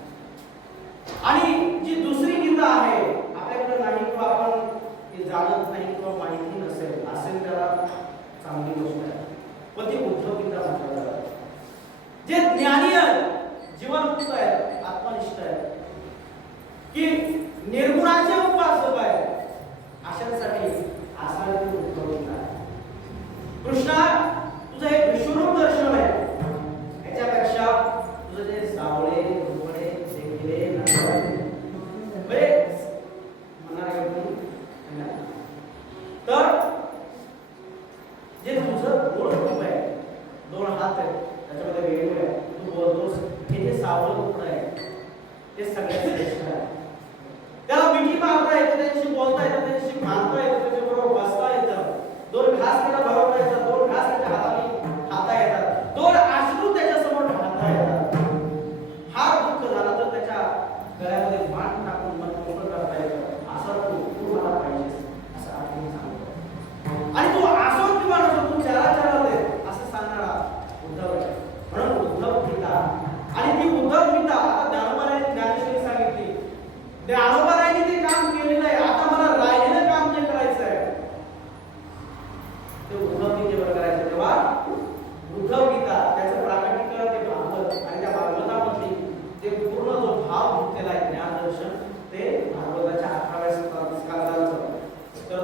आणि जी दुसरी गीता आहे आपल्याकडे नाही किंवा आपण ती जाणत नाही किंवा माहिती असेल त्याला चांगली गोष्ट आहे, पण ती उद्धव गीता म्हटलं जातं. जे ज्ञानी आहेत, जीवनमुक्त आहेत, आत्मनिष्ठ आहेत, की निर्गुणाचे उपासक आहेत, अशांसाठी आसारी उद्धव गीता आहे. कृष्णा तुझं हे विश्वरूप दर्शन आहे, याच्यापेक्षा तुझं जे सावळे रुपडे देखिले तर जे तुझं मूळ रूप आहे, 2 हात आहेत त्याच्यामध्ये वेगवेगळे आहे, तू बोलतोस हे जे सावळ रूप आहे ते सगळ्यात श्रेष्ठ आहे. त्याला मिठी मारता येतं, त्याच्याशी बोलता येतं, त्याच्याशी मानता येतं, त्याच्याबरोबर बसता येतं, 2 घास त्याला भरवता येतात, 2 घास त्याच्या हाताने खाता येतात, 2 अश्रू त्याच्यासमोर ढाळता येतात. फार दुःख झालं तर त्याच्या गळ्यामध्ये मान टाकून मन मोकळं करता येतं. असं तू मला पाहिजेस असं आपण सांगतो. आणि तू असो किंवा नसो तू चराचरात आहे असं सांगणारा उद्धव आहे. म्हणून उद्धव गीता. आणि ती उद्धव गीता आता ज्ञानोबारायांनी ज्ञानेश्वरी सांगितली, ज्ञानोबारायांनी ते काम केलेलं आहे. आता मला राहिलेलं काम जे करायचं आहे ते उद्धव गीतेवर करायचं. तेव्हा उद्धव गीता त्याचं प्राकटीकरण ते भागवत आणि त्या भागवतामधली ते पूर्ण जो भाव घेतलेला आहे ज्ञानदर्शन ते भागवताच्या 11व्या स्कंदाचं, तर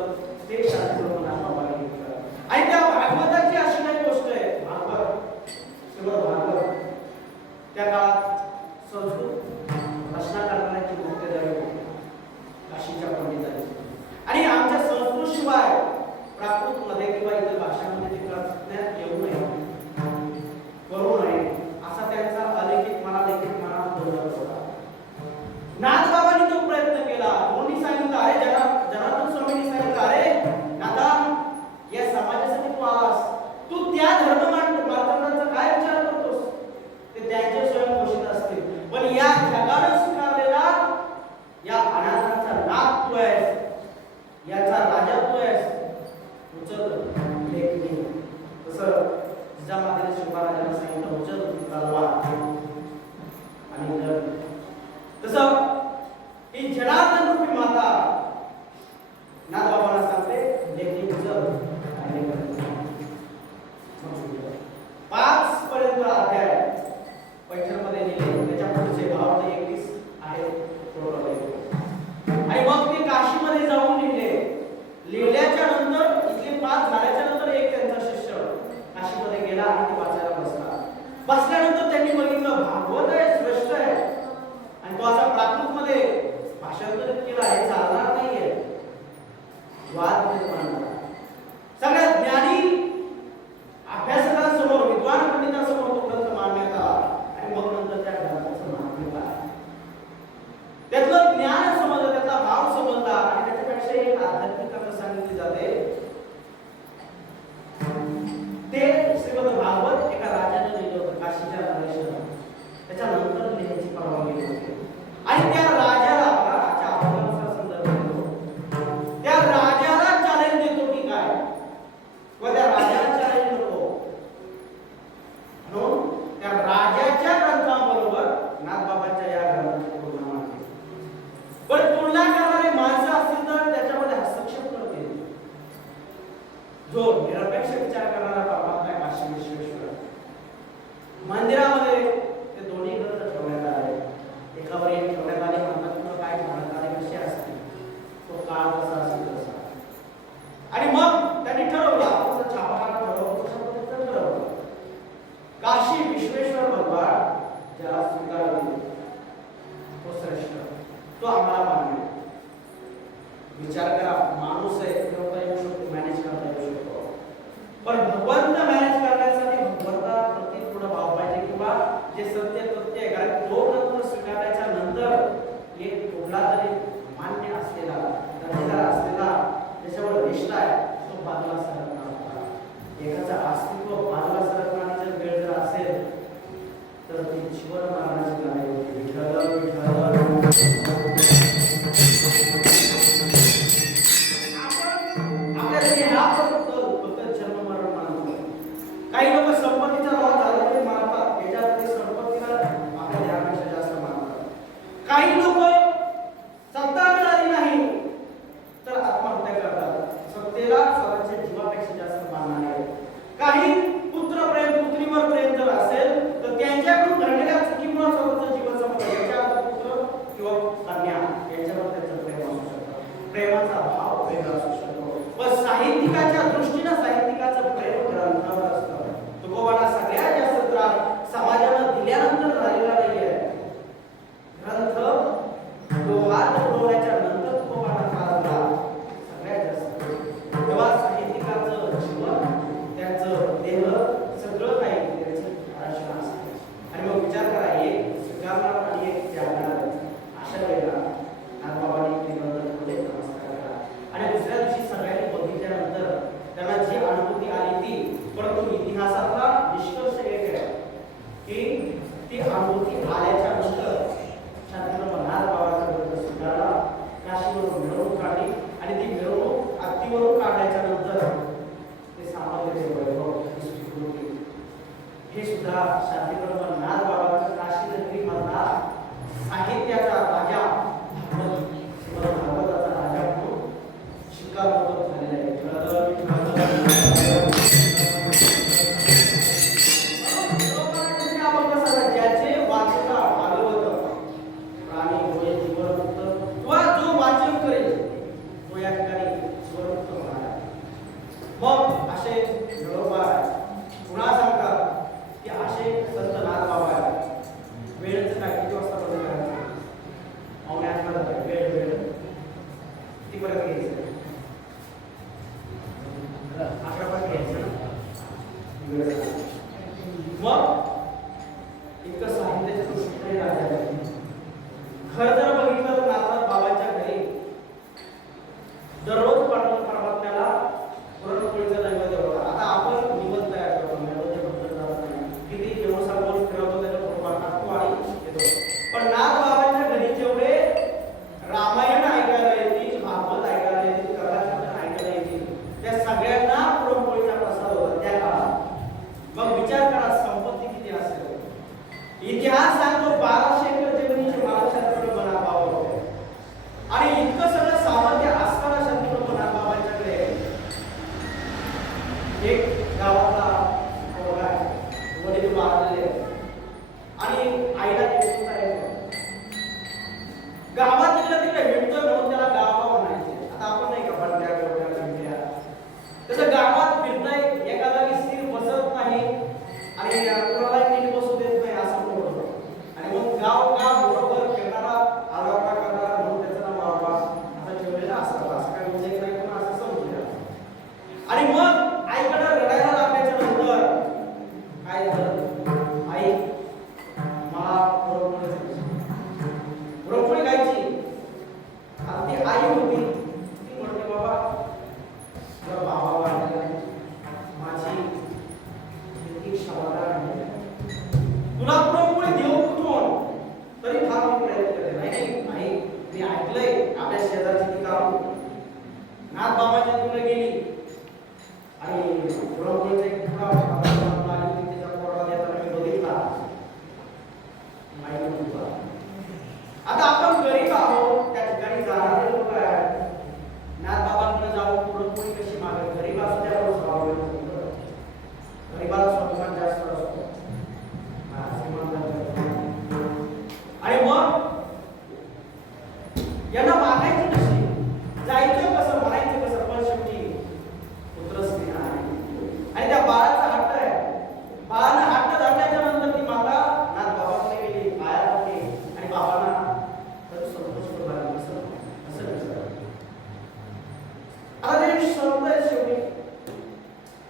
ते शास्त्रज्ञ नागबाबांनी घेतलं. आणि त्या भागवताची अशी काही गोष्ट आहे, भागवत श्रीमद भागवत त्या काळात संस्कृत रचना करण्याची मुख्यधारी होती काशीच्या पंडितांनी. आणि आमच्या संस्कृत शिवाय प्राकृत मध्ये किंवा इतर भाषांमध्ये ते करण्यात येऊ नये, करू नये असा त्यांचा अलिखित मना लिखित मना होता. नाथबाबांनी तो प्रयत्न केला. कोणी सांगितलं, अरे जनार्दन स्वामींनी सांगितलं, अरे नाथा या समाजासाठी तू आलास, तू त्या धर्म मार्तंडांचा काय विचार करतोस? ते त्यांचे स्वयंघोषित असतील, पण या जगानं स्वीकारलेला या अनाथांचा नाथ तू आहेस, याचा राजा तू आहेस, उचल लेख घे. तसं जिजामातेने शिवराजांना सांगितलं, उचल तलवार आणि लढ. तसं ही जनार्दन रूपी माता नाथबाबांना सांगते, लेखी उचल आणि लेख. 5 पर्यंत अध्याय पैठणमध्ये लिहिले, त्याच्या पुढचे भाव 21 आहेत. आणि मग ते काशीमध्ये जाऊन लिहिल्याच्या नंतर इथले 5 झाल्याच्या नंतर एक त्यांचा शिष्य काशीमध्ये गेला आणि ते वाचायला बसला. बसल्यानंतर त्यांनी बघितलं भागवत आहे, श्रेष्ठ आहे, आणि तो असा प्राकृतमध्ये भाषांतरित केला, हे चालणार नाहीये. वाद निर्माण झाला. सगळ्या ज्ञानी अभ्यासकांसमोर, विद्वान पंडितांसमोर तो ग्रंथ मांडण्यात आला. आणि मग नंतर त्या ग्रंथाचं मांडण्यात आलं. त्यातलं ज्ञान समजलं, त्यातला भाव समजला. आणि त्याच्यापेक्षा एक आध्यात्मिकता सांगितली जाते, ते श्रीमद भागवत एका राजाने लिहिलं होतं काशीच्या नरेशाला. त्याच्यानंतर लिहायची परवानगी होती. आणि त्या राजाला राजाच्या आव्हानाचा संदर्भ देतो, त्या राजाला चॅलेंज देतो की काय, व त्या राजाला चॅलेंज नको म्हणून त्या राजाच्या ग्रंथाबरोबर नाथबाबांच्या या ग्रंथाची तुलना मानते. पण तुलना करणारे माणसं असतील तर त्याच्यामध्ये हस्तक्षेप करतील. जो निरपेक्ष विचार करणारा परमात्मा आहे काशी विश्वेश्वर, मंदिरामध्ये ते दोन्ही ग्रंथ ठेवण्यात आले. एकावर एक ठेवण्यात आले. म्हणतात काय ठेवण्यात आले, कसे असतील तो काळ एखादा माणूस आहे ठेवता येऊ शकतो, मॅनेज करता येऊ शकतो. पण भगवंत मॅनेज करण्यासाठी भगवंताप्रती थोडा भाव पाहिजे किंवा जे सत्य तथ्य आहे, कारण तो ग्रंथ स्वीकारल्याच्या नंतर एक कुठला तरी मान्य असलेला दर्जेदार असलेला त्याच्यावर निष्ठा आहे तो बाजूला सरकणार होता. एकाचं अस्तित्व बाजूला सरकण्याची जर वेळ जर असेल तर ती जीवन मरणाची लढाई होती. विठ्ठल विठ्ठल काही लोक संपत्तीचा लॉस झाला तरी मानतात, त्याच्यात संपत्तीला आपल्या ध्यानापेक्षा जास्त मानतात. काही लोक सत्ता मिळाली नाही तर आत्महत्या करतात, सत्तेला स्वतःच्या जीवापेक्षा जास्त मानणारे आहेत. काही पुत्र प्रेम पुत्रीवर प्रेम जर असेल तर त्यांच्याकडून घडलेल्या चुकीमुळे स्वतःचं जीवन संपतं. याच्या पुत्र किंवा कन्या यांच्यावर त्याचं प्रेम असू शकतं, प्रेमाचा भाव वेगळा असू शकतो. पण साहित्यिकाच्या दृष्टीने साहित्यिकाचं प्रेम ग्रंथावर असतं. तुकोबांना सगळ्यात जास्त त्रास समाजाला दिल्यानंतर झालेला नाहीये. ग्रंथ डोहात उडवण्याच्या नंतर तुकोबांना त्रास झाला सगळ्यात जास्त. तेव्हा साहित्यिकाचं जीवन, त्याचं देह, सगळं काही त्याचं आरक्षण असते. आणि मग विचार करा, एक स्वीकारणार आणि एक त्यागणार. अशा वेळेला नागबाबांनी ग्रंथाकडे नमस्कार केला आणि दुसऱ्या दिवशी सगळ्यांनी बघितल्यानंतर त्यांना जी अनुभूती आली ती, परंतु इतिहासातला निष्कर्ष एक आहे की ती अनुभूती आल्याच्या नंतर शांतीनं नागबाबाचा ग्रंथ स्वीकारला, काशीवरून मिरवणूक काढली आणि ती मिरवणूक अगदीवरून काढल्याच्या नंतर ते सामर्थ्याचे वैभव हे सुद्धा शांतीप्रमाण नागबाबाचा काशी नगरीमधला साहित्याचा राजा भागवताचा राजा म्हणून शिक्कामोर्तब झालेला आहे. ज्याचे वाचन भागवत प्राणी होय जीवनमुक्त किंवा जो वाचन करेल तो या ठिकाणी जीवनमुक्त होणार. मग असे निरोपा पुन्हा सांगतात की असे संत नागबाबा आहे. वेळेचं काय किती वाजता बंद करायचं? पावणे 8 ला वेळ वेळ किती पर्यंत घ्यायचं? 11 पर्यंत घ्यायचं ना. मग इतकं साहित्याच्या दृष्टीने राजा घर जर बघितलं तर नाथनाथ बाबांच्या घरी दररोज परमात्म्याला पुरणपोळीचा नैवेद्य होता. आता आपण निवड तयार करतो, नैवेद्याबद्दल जात नाही, किती जेवण सारखं फिरवतो त्याच्या फोटो टाकतो आणि येतो. पण नाथ बाबांच्या घरी जेवढे रामायण ऐकायला येतील, भागवत ऐकायला येतील, कथाकीर्तन ऐकायला येतील, त्या सगळ्यांना पुरणपोळीचा प्रसाद होता त्या काळात. मग विचार करा संपत्ती किती असेल. इतिहास सांगतो 1200 एकर जमिनीचे महाराष्ट्राकडे मनाभाव होते आणि इतकं सगळं सामर्थ्य असताना शांतीप्रभू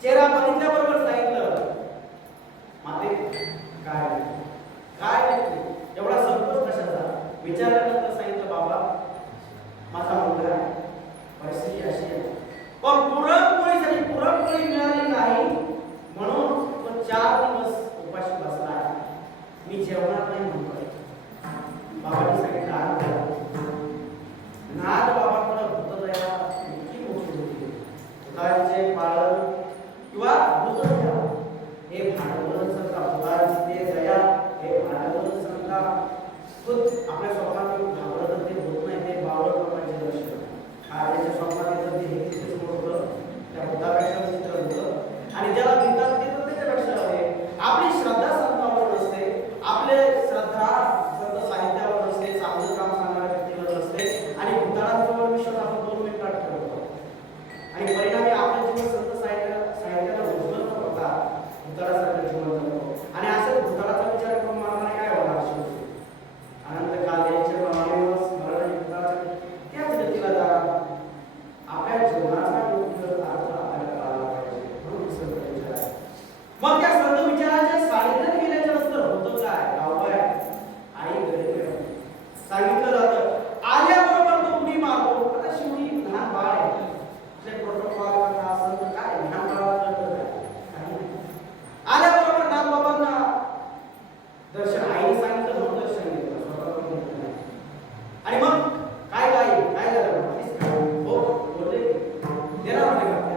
चेहरा बघितल्याबरोबर सांगितलं, माते काय काय नक्की एवढा संतोष कशाचा? विचारल्यानंतर सांगितलं, बाबा माझा मुलगा आहे, परिस्थिती अशी आहे, पण पुरणपोळीसाठी पुरणपोळी मिळाली नाही म्हणून तो 4 दिवस उपाशी बसला आहे, मी जेवणार नाही म्हणतोय. बाबांनी सांगितलं, नाद बाबांकडे भूतदया इतकी मोठी होती. भूतांचे पालन किंवा भूतदया हे भांडवल संस्था, भूतांची ते दया हे भांडवल संस्था. आपल्या स्वप्नात घाबरत ते होत नाही, ते बावळ बाबांचे दर्शन त्याच्या स्वप्नात येतं ते हे तिथेच होतं, त्या भूतापेक्षा चित्र होतं आणि ज्याला भीतात ते तर त्याच्यापेक्षा आहे. आपली श्रद्धा संतांवर नसते, आपले श्रद्धा संत साहित्यावर नसते, चांगलं काम सांगणाऱ्या व्यक्तीवर नसते आणि भूताळांजवळ विश्वास आपण 2 मिनिटात ठेवतो आणि परिणामी आपलं जीवन संत साहित्याला उज्ज्वल न होता भूताळासारखं जीवन जगतो. आणि असं भूताळाचा विचार करून मानवाने काय होणार? अनंत काल यांच्या प्रमाणे स्मरण भूताळाच्या त्याच गतीला जा. आपल्या जीवनाचा योग्य अर्थ आपल्याला कळाला पाहिजे म्हणून संत विचार आहे. मग त्या संत विचाराच्या सानिध्यात गेल्याच्या नंतर होतं काय? गावबाय आई घरी सांगितलं जातं, आल्याबरोबर तो उडी मारतो. आता शेवटी लहान बाळ आहे, आपले प्रोटोकॉल कथा संत काय लहान बाळाला कळतं काय? आल्याबरोबर नाथबाबांना दर्शन, आईने सांगितलं म्हणून दर्शन घेतलं, स्वतः घेतलं नाही. आणि मग काय काय काय झालं? हो बोलले, देणार म्हटले,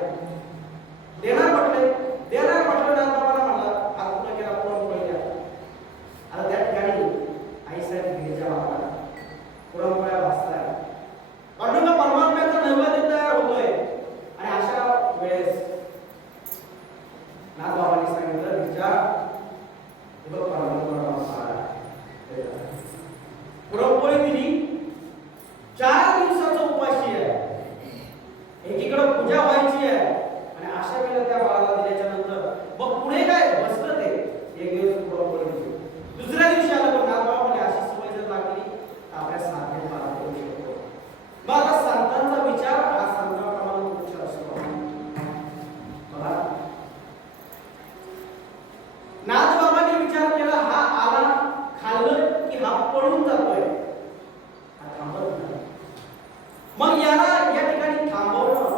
देणार म्हटले, देणार म्हटलं. नाथबाबांना म्हणला, हात पुढे केला, पुरणपोळी द्या. आता त्या ठिकाणी आईसाहेब घ्यायच्या बाबा पुरणपोळ्या भाजताय, पांडुरंग परमात्म्याचा नैवेद्य तयार होतोय आणि अशा वेळेस नाथबाबांनी सांगितलं, विचार पुरणपोळी दिली, 4 दिवसाचा उपाशी आहे, एकीकडे पूजा व्हायची आहे आणि अशा वेळेला त्या बाळाला दिल्याच्या नंतर मग पुढे काय बसलं ते 1 दिवस पुरणपोळी दिली. दुसऱ्या दिवशी आलं पण नाथबाबांनी अशी सवय जर लागली तर आपल्या साध्यात पार करू शकतो. मग आता संतांचा विचार हा संतांप्रमाणे उच्च असतो. बघा, नाथबाबांनी विचार केला, हा आला खाल्लं की हा पळून जातोय, हा थांबत नाही. मग याला या ठिकाणी थांबवणं,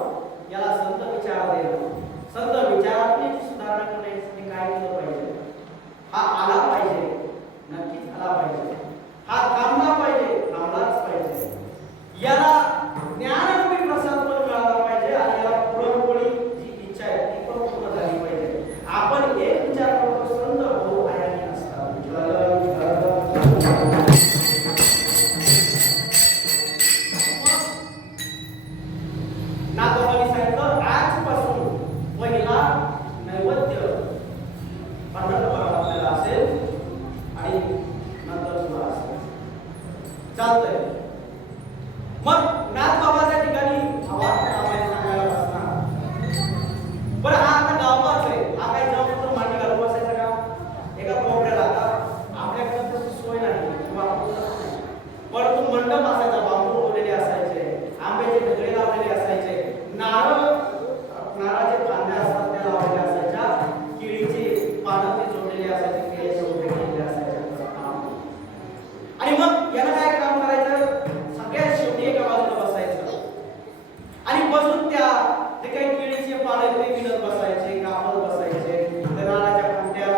याला संत विचार देणं, संत विचारातली सुधारणा करण्यासाठी काय केलं पाहिजे? हा आला पाहिजे, नक्कीच आला पाहिजे, हा थांबला पाहिजे, थांबलाच पाहिजे. याला ज्ञानरूपी प्रसाद पण मिळाला पाहिजे आणि याला पुरणपोळी जी इच्छा आहे ती पण पूर्ण झाली पाहिजे. आपण एक विचार करतो, संत भाऊ आयानी असतात. नाथबाबांनी सांगितलं, आजपासून पहिला नैवेद्य पंढरपुरात आपल्याला असेल आणि नंतर तुला असेल, चालतंय. मग नाथबाबाच्या ठिकाणी सांगायला बसणार, बरं हा आता गावाच आहे, हा काय जाऊन मांडी घालून बसायचा का एका कोपऱ्याला? आता आपल्याकडे तशी सोय नाही किंवा पण तो मंडप असायचा, बांबू लावलेले असायचे, आंब्याचे ढगळे लावलेले असायचे, नारळाचे फांद्या असतात त्या लावलेल्या असायच्या, केळीचे पानं ते जोडलेले असायचे, केळीचे उभे केलेले असायचे. आणि मग याला काय काम करायचं? सगळ्यात शेवटी एका बाजूला बसायचं आणि बसून त्या ते काही केळीचे पानं ते विणत बसायचे, कापत बसायचे, नारळाच्या फांद्या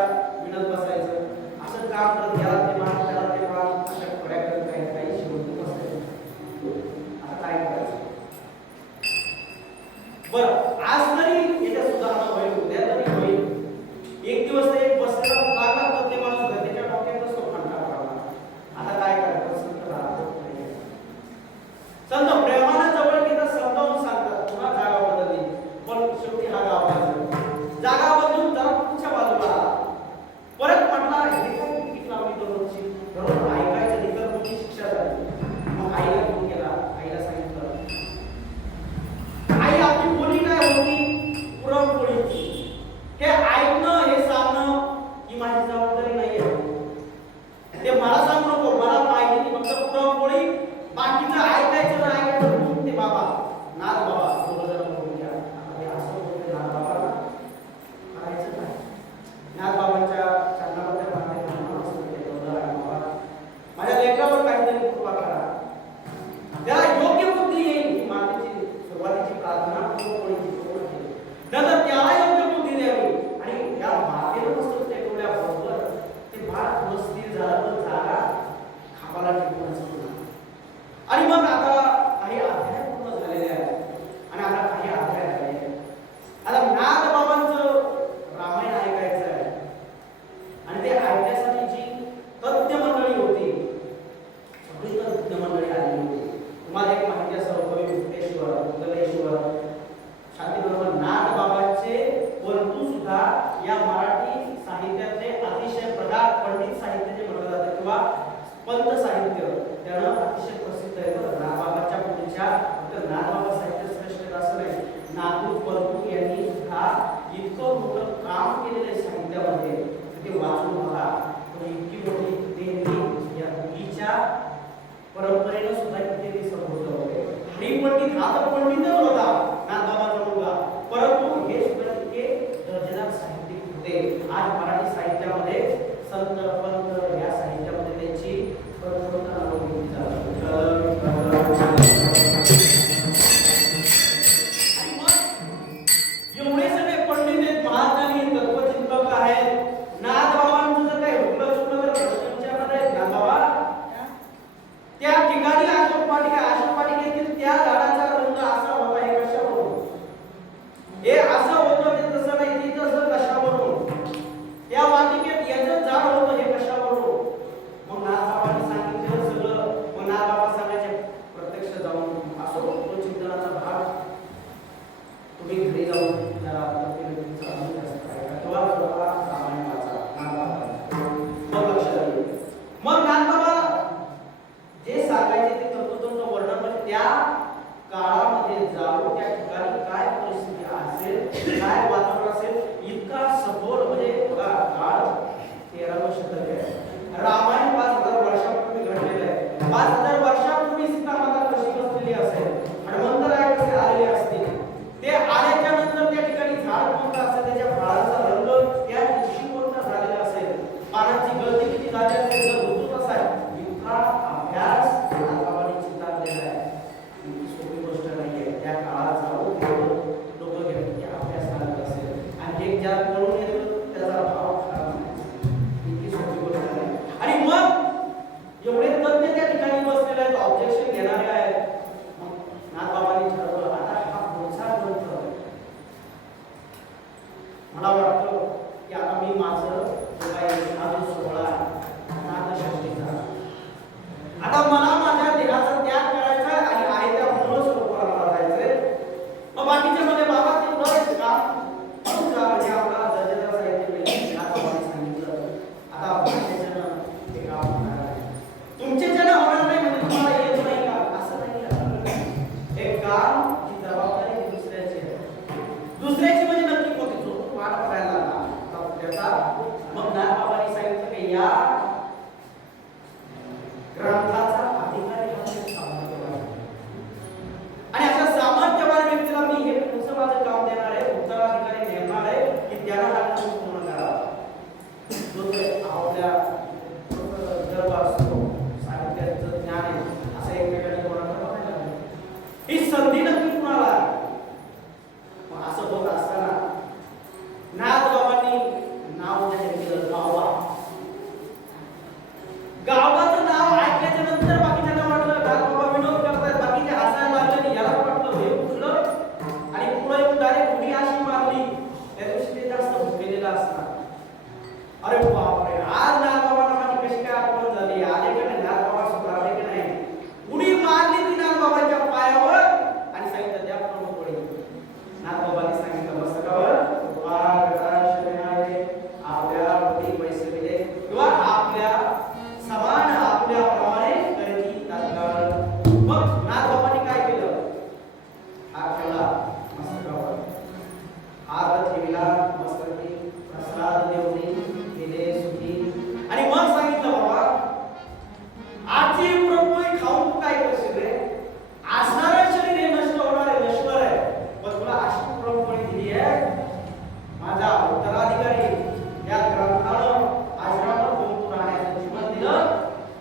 विणत बसायचं. असं काम करत याला ते मान, त्याला ते मान, अशा खोड्या करत काही शेवटी बसायचं. आता काय करायचं? बरं, आज तरी याच्या सुधारणा होईल, उद्या तरी होईल. एक दिवस एक बसलेला लागला तर ते माणूस होता, त्याच्या डोक्यातच तो खंडा पडला. आता काय करायचं? संत राहत नाही, संत प्रेमानं जवळ घेतात, समजावून सांगतात, पुन्हा जागा बदलली, पण शेवटी हा गाव जागा बदलून जरा पुढच्या बाजूला परत म्हटला, हे काय तिकीट लावली दररोजची, दररोज ऐकायचं इतर मोठी शिक्षा झाली. मग आईला फोन केला, आईला सांगितलं, आई आपली बोली काय होती? पुरणपोळीची. बरोबर शांतीबरोबर नाथबाबांचे परंतु सुद्धा या मराठी साहित्यातले अतिशय प्रदान पंडित साहित्य जे म्हटलं जातं किंवा पंत साहित्य त्यानं अतिशय प्रसिद्ध आहे. नाथबाबाच्या पुढच्या फक्त नाथबाबा साहित्य श्रेष्ठ असं नाही, नागपूर परतू यांनी सुद्धा इतकं मोठं काम केलेलं आहे साहित्यामध्ये ते वाचून बघा. इतकी मोठी देणगी या मुलीच्या परंपरेनं सुद्धा किती ते संबोधलं होते. हरिपंडित हा तर पंडितच होता नाथबाबाचा मुलगा, परंतु हे सुद्धा इतके दर्जेदार साहित्यिक होते. आज मराठी साहित्यामध्ये संत पंत या साहित्यामध्ये त्यांची प्रथमता नोंदवली जाते. आणि मग एवढे सगळे पंडित आहेत, महाज्ञानी तत्वचिंतक आहेत. नाथबाबांचं जर काही हुकलं चुकलं तर प्रश्न विचारणार आहेत. नाथबाबा त्या ठिकाणी अशोक वाटिकेतील त्या झाडाचा रंग असा होता, हे कशावरून? हे असं होतं ते तसं नाही, ते तसं कशावरून? त्या वाटिकेत याचं झाड होतं, हे कशावरून? मग नाथबाबांनी सांगितलं सगळं. मग नाथबाबा सांगायचे प्रत्यक्ष जाऊन असो तो चिंतनाचा भाग तुम्ही घरी जाऊन जरा व्यक्तीचा अभ्यास करा किंवा रामायण वाचा. मग लक्षात येईल. मग नाथबाबा जे सांगायचे ते तत्वतंत्र वर्णन म्हणजे त्या काळामध्ये जाऊन त्या ठिकाणी काय परिस्थिती असेल, काय वातावरण असेल, इतका सखोल म्हणजे बघा काळ 13वे शतक आहे. रामायण 5000 वर्षापूर्वी घडलेलं आहे. 5000 वर्षापूर्वी सीता माता कशी बसलेली असेल, हनुमंत राय कसे आलेले असतील, ते आल्याच्या नंतर त्या ठिकाणी झाड कोणतं असेल, त्याच्या फळाचा रंग त्या दिवशी कोणता झालेला असेल, पानाची गळती किती झाली असेल, जर ऋतू कसा आहे, इतका अभ्यास नाथबाबांनी चितारलेला आहे. सोपी गोष्ट नाहीये. त्या काळात जाऊन लोक घेतात की अभ्यास करत असेल आणि एक ज्या कळून येतो त्याचा भाव खराब नाही. इतकी सोपी गोष्ट नाही. आणि मग एवढे तज्ञ त्या ठिकाणी बसलेले आहेत, ऑब्जेक्शन घेणारे आहेत. मग नाथबाबांनी ठरवलं आता हा पुढचा ग्रंथ मला वाटतं की आता मी माझं जो काही माझा सोहळा नाथषष्ठीचा आता मला माझ्या देहाचा त्याग करायचा आणि आहे त्या मूळ स्वरूपाला जायचंय. मग बाकीच्या मध्ये बाबा ते बरंच काम म्हणजे आपला दर्जेदार साहित्य मिळेल. नाथबाबांनी सांगितलं आता भाषेचं ते काम होणार आहे, तुमचे जन होणार नाही म्हणजे तुम्हाला येत नाही का, असं नाही. हे काम ही जबाबदारी दुसऱ्याची आहे. दुसऱ्याची म्हणजे नक्की कोणती जो पाठ करायला लागला त्याचा. मग नाथबाबांनी सांगितलं की या ग्रंथाचा अधिकारी हा सामर्थ्यवान आणि अशा सामर्थ्यवान व्यक्तीला मी हे पुढचं माझं काम देणार आहे, उत्तराधिकारी नेमणार आहे की त्याला हा काम पूर्ण करावा. जो आपल्या गर्भ असतो साहित्याचं ज्ञान आहे असं एकमेकांनी कोणाला बघायला नाही. ही संधी नक्की कुणाला आहे. मग असं होत असताना नाथबाबांनी नाव जाहीर केलं गावा. गावाचं नाव ऐकल्याच्या नंतर बाकीच्यांना वाटलं नाथबाबा विनोद करतायत, बाकीचे हसायला लागले आणि याला वाटलं हे कुठलं आणि पुढे येऊन डायरेक्ट उडी अशी मारली. त्या दिवशी ते जास्त भुकेलेला असणार. अरे बापरे, आज नाथबाबांना माझी कशी काय आठवण झाली, आले की नाही नाथबाबा सुधारले की नाही. उडी मारली ती नाथबाबांच्या पायावर आणि सांगितलं त्या प्रमुख वडी. नाथबाबांनी सांगितलं मस्तकावर आपल्या वडी पैसे दिले किंवा आपल्या समान आपल्याप्रमाणे करती तात्काळ. मग नाथबाबांनी काय केलं, हात ठेवला मस्तकावर, हात ठेवला मस्तकी, प्रसाद देवनी केले सुखी आणि मग सांगितलं बाबा आजची पुरणपोळी खाऊन तू काय करशील रे, असणारं शरीर हे नष्ट होणार आहे, नश्वर आहे, पण तुला अशी पुरणपोळी दिली आहे माझा उत्तराधिकारी या ग्रंथानं आश्रमात गुंतून राहण्याचं जीवन दिलं.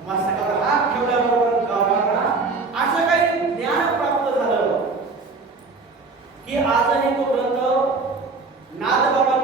मस्तकावर हात ठेवल्याबरोबर गावाला असं काही ज्ञान प्राप्त झालं की आजही तो ग्रंथ नाथबाबा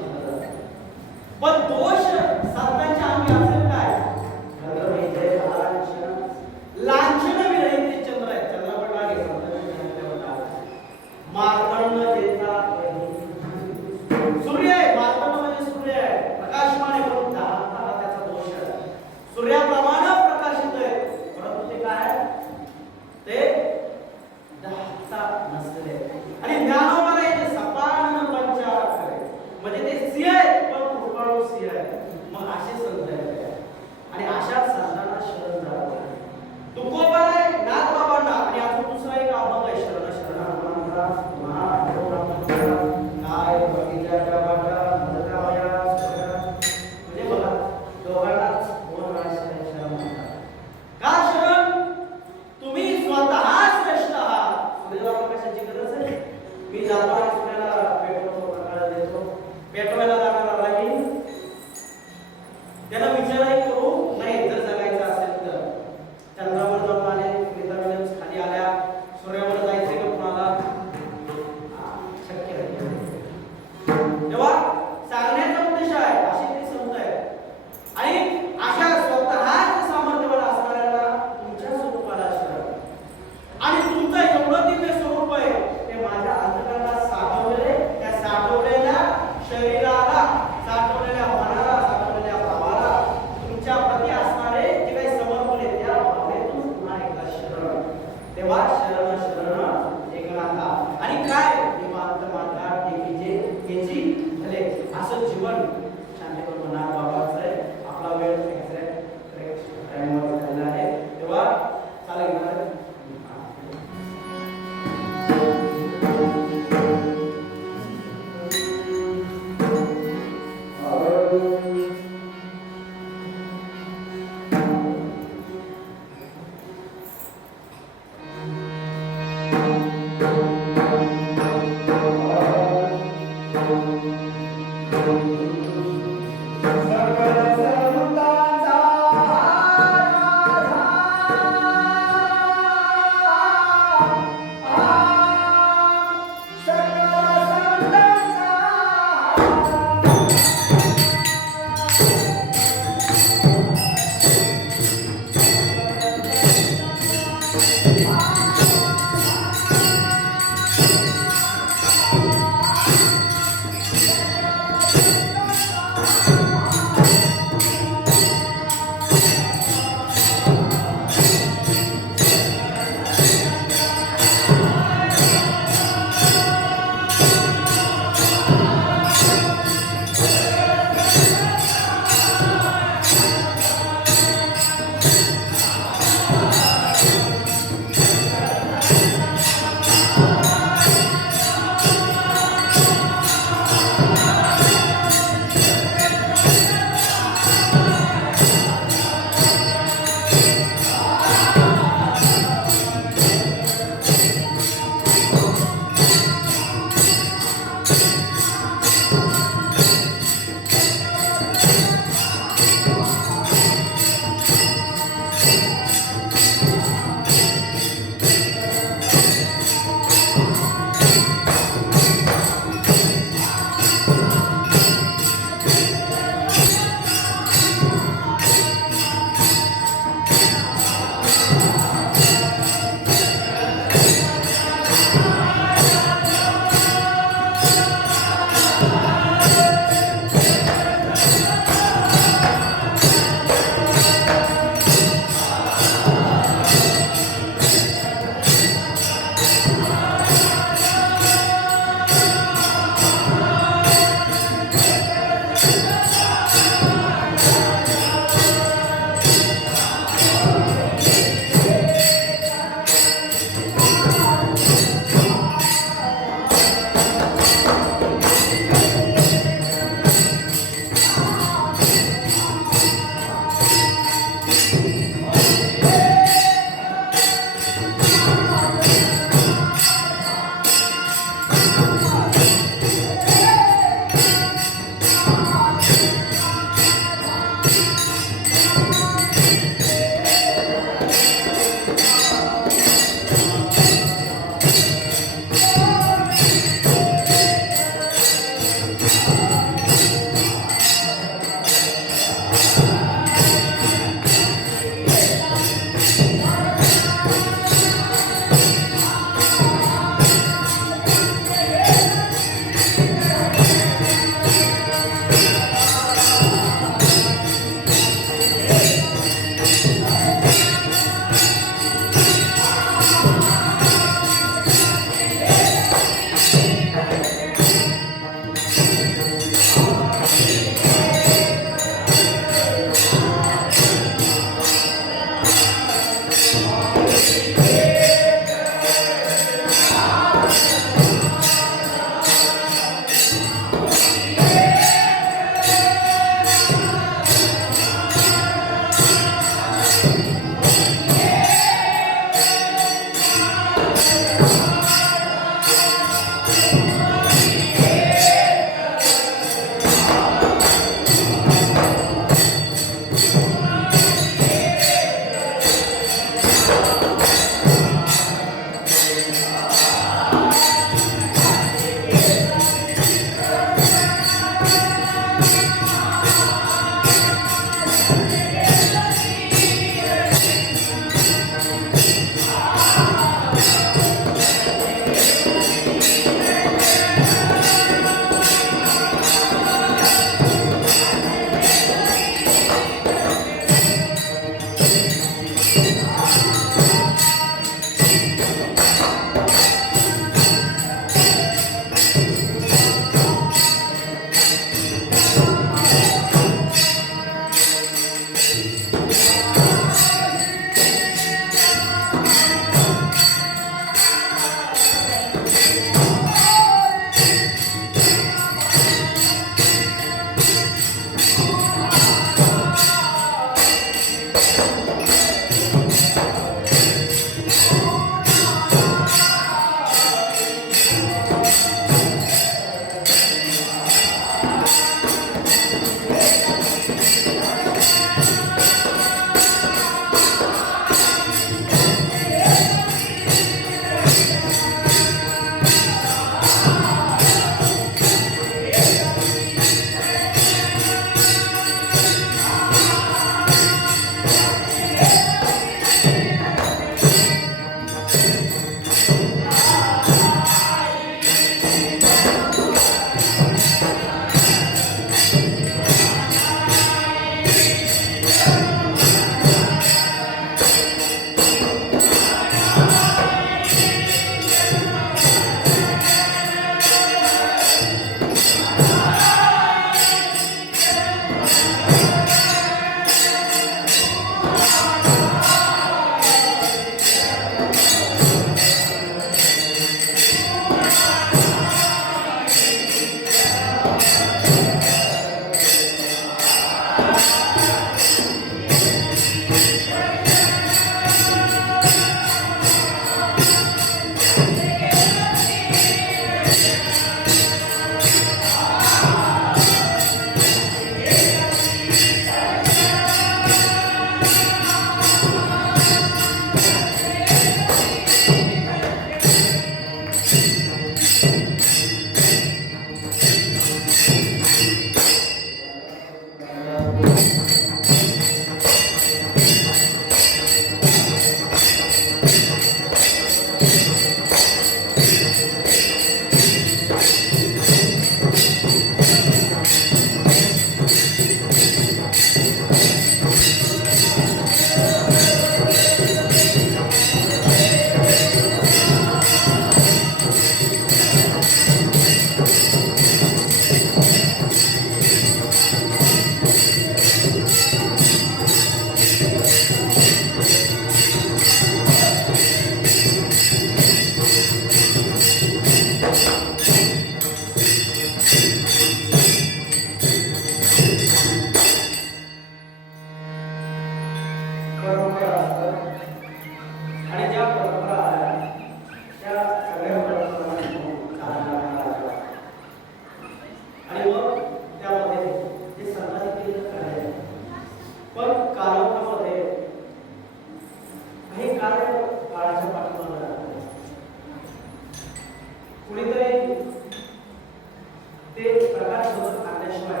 ते प्रकाश बदल आणल्याशिवाय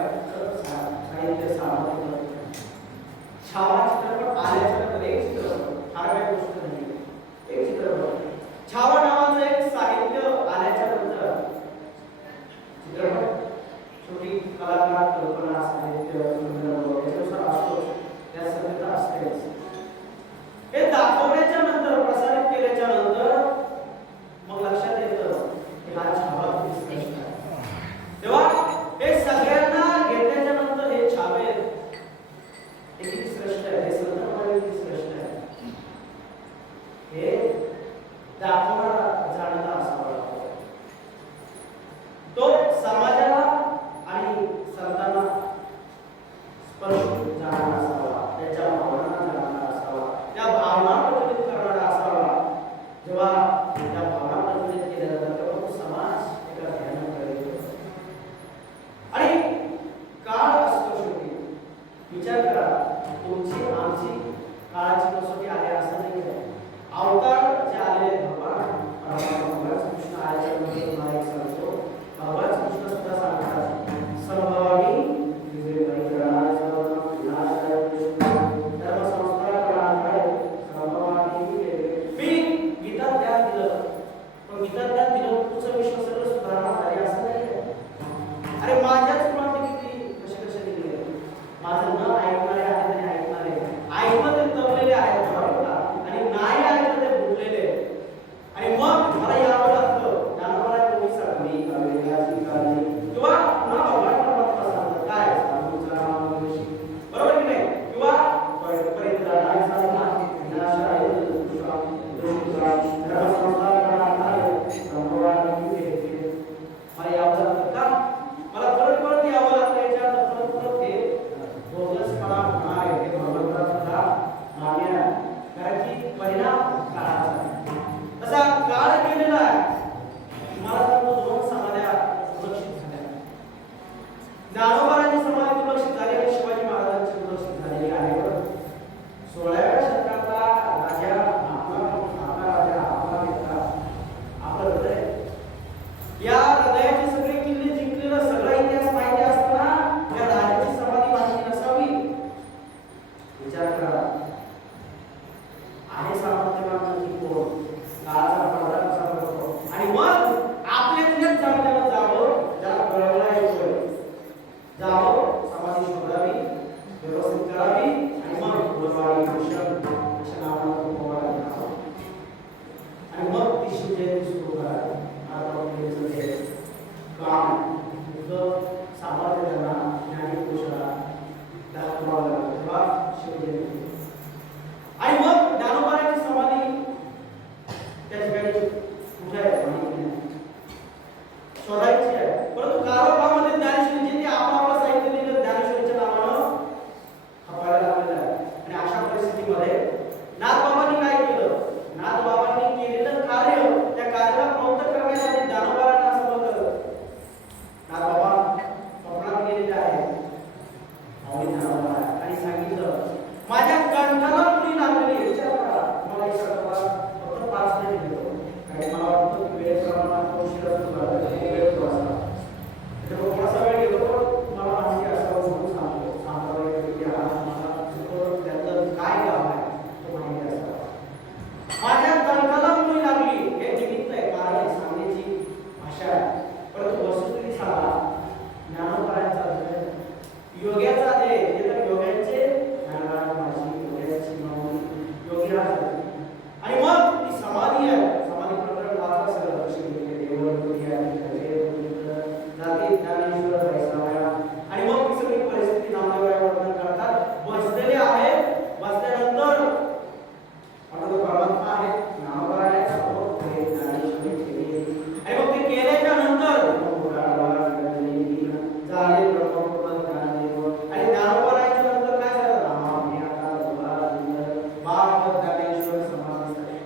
साहित्य सामर्थ्य छावा चित्रपट आल्याच्या नंतर एक चित्रपट फार काही गोष्ट नाही एक चित्रपट छावा नावाचं एक साहित्य आल्याच्या नंतर चित्रपट छोटी कलाकार कल्पना साहित्य याच्यानुसार असतो त्या सभ्यता असतेच हे दाखवण्याच्या नंतर प्रसारित केल्याच्या नंतर मग लक्षात येतं की हा छावा किती श्रेष्ठ आहे तेव्हा हे सगळ्यांना घेतल्याच्या नंतर हे छावे किती श्रेष्ठ आहे हे संत किती श्रेष्ठ आहे हे दाखवणारा जाणता असावा तो समाजाला आणि संतांना स्पर्शून जाणारा असावा त्याच्या भावना जाणणारा असावा त्या भावना प्रज्वलित करणारा असावा जेव्हा त्या भावना प्रज्वलित केल्या जातात तेव्हा तो समाज एका ध्यानाकडे येतो आणि काळ असतो शेवटी विचार करा तुमची आमची काळाची कसोटी आहे असं नाही आहे अवतार जे आलेले भगवान कृष्ण आल्याच्या नंतर तुम्हाला एक सांगतो भगवान कृष्ण सुद्धा सांगतात संभवामी विजय परिकरणाय विनाशाय धर्म संस्कार करणाय संभवामी मी गीता ज्ञान दिलं पण गीता ज्ञान दिलं तुझं विश्व सगळं सुधारणा झाली असं नाही अरे माझ्याच मुलाने किती कसे दिले माझं न ऐकणारे आहेत आणि ऐकणारे ऐकलं ते तवलेले आहेत आणि नाही ऐकलं ते बुडलेले आणि मग मला यावं लागतं ज्ञानवाला कोणी सांगली कावेरी काळजी किंवा पुन्हा भगवान परमात्मा सांगतात काय तुमचं नाम बरोबर की नाही किंवा परित्राणाय साधना विनाशाय धर्म संस्कार करणाय संभवामी मला यावं लागतं का मला परत यावं लागतं याच्यात परत हे बोगसपणा होणार आहे हे भगवंता सुद्धा मान्य कारण की परिणाम काळाचा तसा काळ केलेला आहे तुम्हाला सांगतो दोन समाध्या दुर्लक्षित झाल्या ज्ञानोबारांची समाधी दुर्लक्षित झाली आणि शिवाजी महाराजांची दुर्लक्षित झालेली आहे 16व्या शतकातला राजा आपला राजा आपला नेता आपलं हृदय या हृदयाचे सगळे किल्ले जिंकलेलं सगळा इतिहास माहिती असताना या राजाची समाधी माहिती नसावी विचार करा आहे सामर्थ्यवान म्हणजे कोण काळाचा पडदा कसा पडतो आणि मग आपल्यातल्याच चांगल्याला जावं ज्याला कळवला येतोय जावं समाधी शोधावी व्यवस्थित करावी आणि मग गुरुवारी भूषण अशा नावानं पोवाडा घ्यावा आणि मग ती शिवजयंती सुरू करावी आता ते काम तुझं सामर्थ्य त्यांना ज्ञानी पुरुषाला दाखवावं लागतं तेव्हा शिवजयंती आणि मग ज्ञानोबारांची समाधी त्या ठिकाणी कुठे आहे माहिती नाही शोधायची आहे परंतु कारोबामध्ये ज्ञानेश्वरीचे ते आपलं साहित्य दिलं ज्ञानेश्वरीच्या नावानं खपायला लागलेलं आहे आणि अशा परिस्थितीमध्ये नाथबाबांनी काय केलं नाथबाबांनी केलेलं कार्य त्या कार्याला प्रवृत्त करण्यासाठी ज्ञानोबारांना असं बोललं नाथबाबा स्वप्नात गेलेले आहे आणि सांगितलं माझ्या कंठाला मुली लागलेली विचार करा मला एक सांगा फक्त 5 मिनिट घेतो आणि मला वाटतं वेळ प्रमाणात उशीर असतो वेळ थोडासा थोडासा वेळ घेतो मला माहिती असावं म्हणून सांगतो की मला त्यातलं काय काम आहे तो माहिती असावा माझ्या कंठाला मुली लागली हे निमित्त आहे कारण सांगण्याची भाषा आहे परंतु वस्तुस्थिती सांगा ज्ञानोबारांचा योग्याचा दे हे तर योग्यांचे आणि मग ती समाधी आहे समाधी प्रकरण वाचा सगळं कशी गेली देवळी जाती ज्ञानेश्वर वैष्णवया आणि मग ती सगळी परिस्थिती नामदेवराय वर्णन करतात बसलेले आहेत बसल्यानंतर आता परमात्मा आहे नामदेवराय सर्व ज्ञानेश्वरी केली आणि मग ते केल्याच्या नंतर झाले ब्रह्मपूर्ण ज्ञानदेव आणि ज्ञानोबारायच्या नंतर काय झालं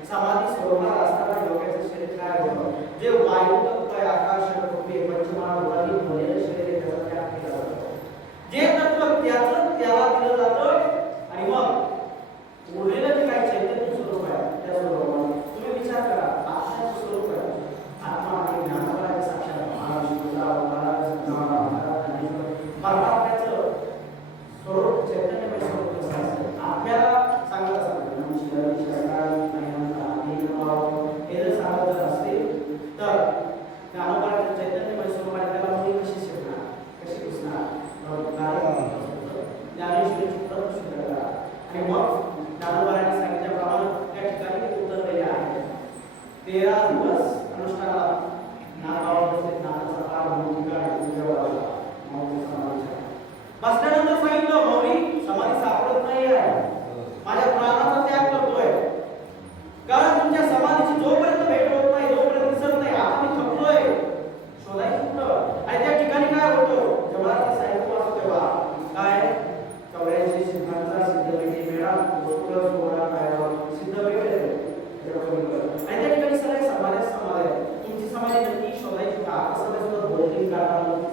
समाधी सोडणार असताना डोक्याचं शरीर काय होतं जे वायू तत्व आकाश पृथ्वी पंचमहाभूतांनी बनलेलं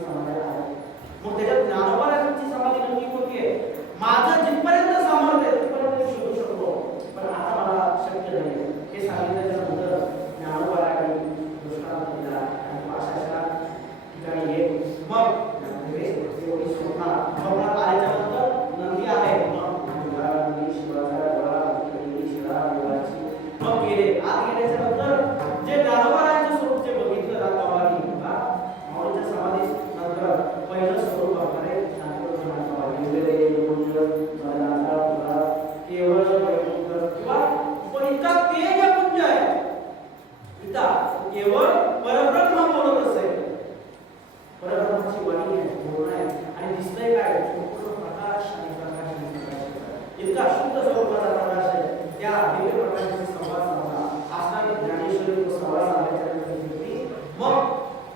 समाधी समाधी आहे. मग त्याच्यात ज्ञानोबाची समाधी नक्की कोणती आहे? माझं जिथपर्यंत सामर्थ्य आहे तिथपर्यंत मी शोधू शकतो, पण आता मला शक्य नाही. हे सांगितल्याच्या नंतर ज्ञानोबाने दृष्टांत दिला आणि अशा ठिकाणी येत मग एवढी स्वप्नात आल्याच्या नंतर नंदी आहे, मग गेले. आत गेल्याच्या नंतर जे ज्ञानोबारायांचं स्वरूप जे बघितलं रामबाबांनी माऊलीच्या समाधी नंतर पहिलं स्वरूप आपल्याकडे केवळ किंवा पण इतका तेज पुंज आहे, इतका केवळ परब्रह्म बोलत असेल, परब्रह्माची वाणी आहे, बोलणं आहे आणि दिसतंय काय संपूर्ण प्रकाश आणि प्रकाश इतका शुद्ध स्वरूपाचा प्रकाश आहे. त्या दिव्य प्रकाशाचा संवाद साधला असताना ज्ञानेश्वरी तो संवाद साधल्याच्या मग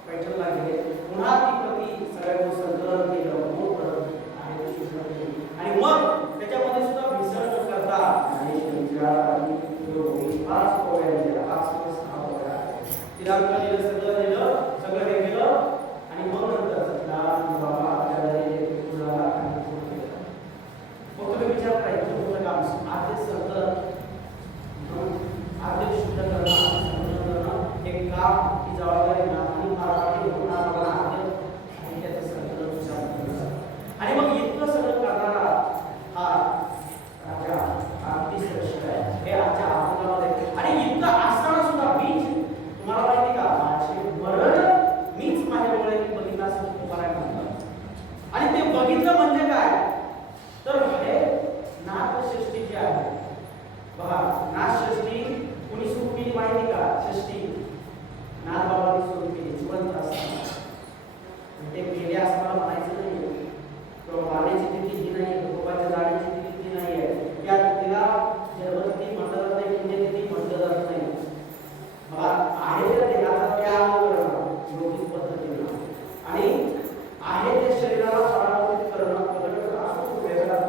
पैठणला गेले. पुन्हा ती प्रती सगळ्यांचं संकलन केलं, मग आणि मग त्याच्यामध्ये सुद्धा मिसळ न करता ज्ञानेश्वरीच्या पाच पोळ्या दिल्या, 5 किंवा 6 पोळ्या तिला दिलं, सगळं दिलं, सगळं हे केलं आणि मग नंतर बाबा आपल्याला मग तुम्ही विचार करायचं मोठं काम आधीच संकलन आधीच शुद्ध करणं, संकलन करणं एक काम की जबाबदारी आणि माराठी होणार आणि त्याचं संकलन आणि मग इतकं सगळं करणारा हा राजा अगदी श्रेष्ठ आहे हे आजच्या आव्हानामध्ये. आणि इतकं असताना सुद्धा मीच तुम्हाला माहिती का माझे मरण मीच माझ्या डोळ्यांनी बघितलं असं तुम्हाला म्हणतात. आणि ते बघितलं म्हणजे काय तर हे नाथषष्ठी जी आहे बघा, नाथषष्ठी कुणी सुरू केली माहिती का? षष्ठी नाथबाबांनी सुरू केली जिवंत असताना. ते गेले असताना म्हणायचं नाही किंवा वाण्याची तिथी ही नाही, गोपाच्या जाळीची तिथी नाही आहे, या तिला जन्मतिथी म्हटलं जात नाही, पुण्यतिथी म्हटलं जात नाही. बघा आहे त्या देहाचा त्याग करणं योगिक पद्धतीनं आणि आहे त्या शरीराला परावर्तित करणं असं वेगळा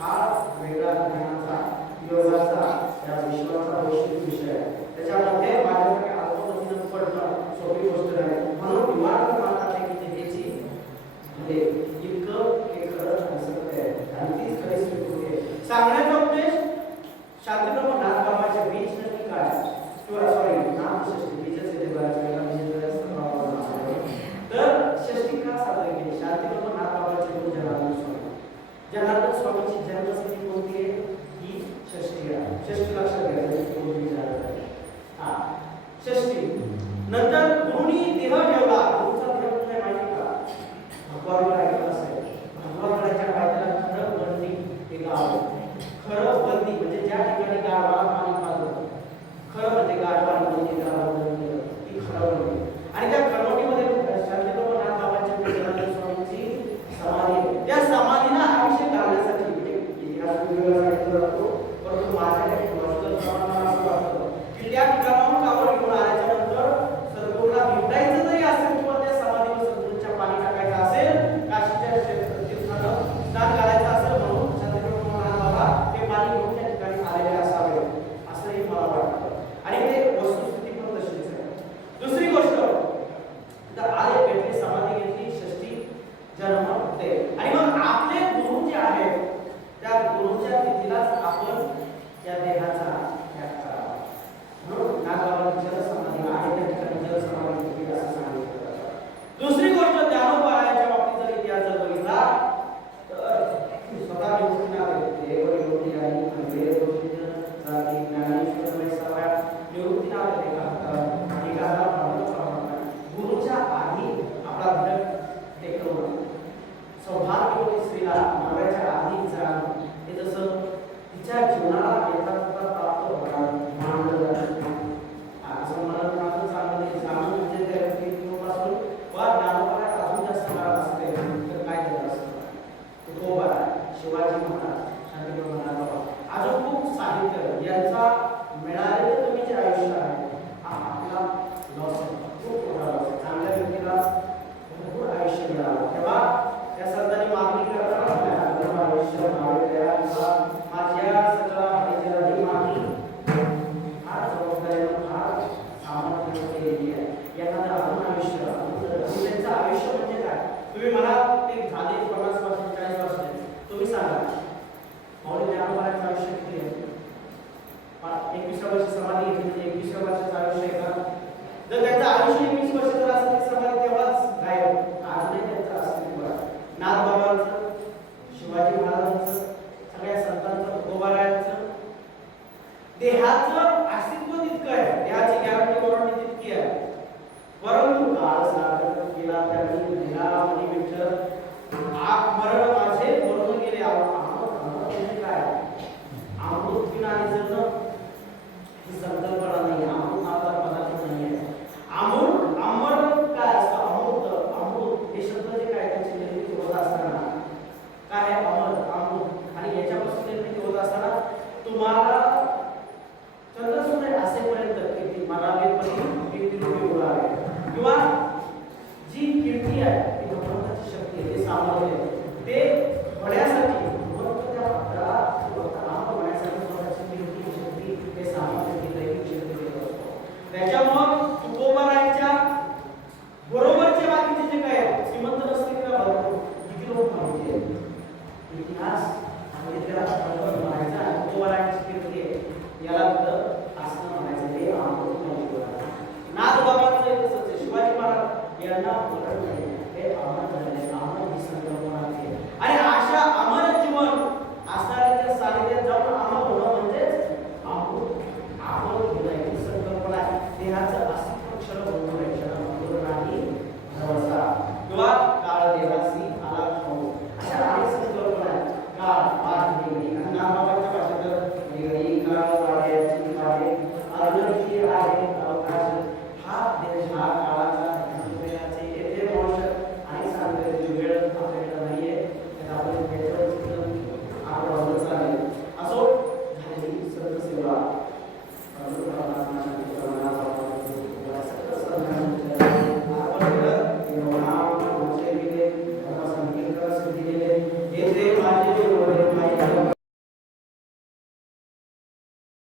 हा वेगळा ज्ञानाचा योगाचा या विश्वाचा वैश्विक विषय आहे. त्याच्यामध्ये माझ्यासाठी आत्मबंधन पडणं सोपी गोष्ट नाही. म्हणून निवारण माता घ्यायची म्हणजे इतकं हे खरं सत्य आहे आणि तीच खरी स्वीकृती आहे. सांगण्याचा उद्देश शांतिप्रभू नाथबाबाच्या बीज नक्की काय किंवा सॉरी नाथषष्ठी बीजच येते बऱ्याच वेळेला तर षष्ठी का साजरी केली? शांतिप्रभू नाथबाबाचे गुरु जनार्दन स्वामी. जनार्दन स्वामीची जन्मतिथी कोणती आहे? ही षष्ठी आहे. षष्ठी लक्षात घ्यायचं. हा षष्ठी नंतर गुरुनी देह ठेवला. गुरुचा देह म्हणजे माहिती का? भगवान ऐकलं असेल भगवानाच्या पायथ्याला खरं बंदी हे गाव. खरं बंदी म्हणजे ज्या ठिकाणी गावाला पाणी पाहतो खरं म्हणजे गावाला बंदी ती खरं बंदी. आणि त्या खरवटीमध्ये शांतिप्रभू नाथबाबांच्या जनार्दन स्वामींची समाधी. त्या समाधीला आयुष्य घालण्यासाठी इतिहास वेगवेगळा सांगितला जातो, परंतु माझ्याकडे वास्तव प्रमाणात असं वाटतं की त्या ठिकाणाहून कावड घेऊन आल्याच्या नंतर सद्गुरूला भेटायचं जरी असेल किंवा त्या समाधीवर सद्गुरूच्या पाणी टाकायचं असेल, काशीच्या तीर्थानं स्नान घालायचं असेल म्हणून शांतिप्रभू नाथबाबा ते पाणी घेऊन त्या ठिकाणी आलेले असावे असंही मला वाटतं. आणि ते वस्तुस्थिती पण तशीच आहे. दुसरी गोष्ट तर आले भेटले समाधी घेतली षष्ठी जन्म होते आणि मग आपले गुरु जे आहेत त्या गुरुच्या तिथीलाच आपण त्या देहाचा त्याग करावा. म्हणून नाथबाबांची जलसमाधी आहे त्या ठिकाणी जलसमाधी केली असं सांगितलं जातं. दुसरी गोष्ट ज्ञानोबारायांच्या बाबतीत जर इतिहास जर बघितला तर स्वतः निवृत्ती नावे देव निवृत्ती आणि वेद गोष्टीनं जाती ज्ञानेश्वर वैसाव्या निवृत्ती नावे गुरुच्या आधी आपला धडक टेकवणं सौभाग्यवती स्त्रीला नवऱ्याच्या आधी जाणं हे जसं तिच्या जीवनाला यथार्थ प्राप्त होणार मानलं जातं. असं म्हणत माझं चांगलं नाही जाणं म्हणजे त्या व्यक्तीपासून वा ज्ञानोबाला अजून जास्त काळ असते तर काय केलं असतं तुकोबा शिवाजी महाराज शांतिप्रभू नाथबाबा अजून खूप साहित्य यांचा मिळालेलं तुम्ही जे आयुष्य आहे हा आपला लॉस आहे, खूप मोठा लॉस आहे. चांगल्या व्यक्तीला भरपूर आयुष्य मिळालं तेव्हा त्या संतांनी मागणी करताना आयुष्य माझ्या सगळा ही मागणी फार जबाबदारीनं फार सामर्थ्य केलेली आहे. एखादं अजून आयुष्य त्यांचं आयुष्य म्हणजे काय सामर्थ्य ते होण्यासाठी फक्त त्या भक्ताला नाम होण्यासाठी स्वतःची कीर्ती शक्ती ते सामर्थ्य दैविक शक्ती देत असतो. त्याच्यामुळं तुकोबारायांच्या बरोबरचे बाकीचे जे काय श्रीमंत नसतील किंवा किती लोक म्हणजे इतिहास आणि त्याला म्हणायचा तुकोबारायांची कीर्ती आहे याला असं म्हणायचं हे नाथ बाबांचं एक तसंच आहे. शिवाजी महाराज यांना मरण नाही हे अमर झाले अमर ही संकल्पना आहे आणि अशा अमर जीवन असणाऱ्या सानिध्यात जाऊन अमर होणं म्हणजेच अमर ही संकल्पना आहे. देहाचं अस्तित्व क्षण होतो क्षण नाही भरवसा किंवा काळ देहासी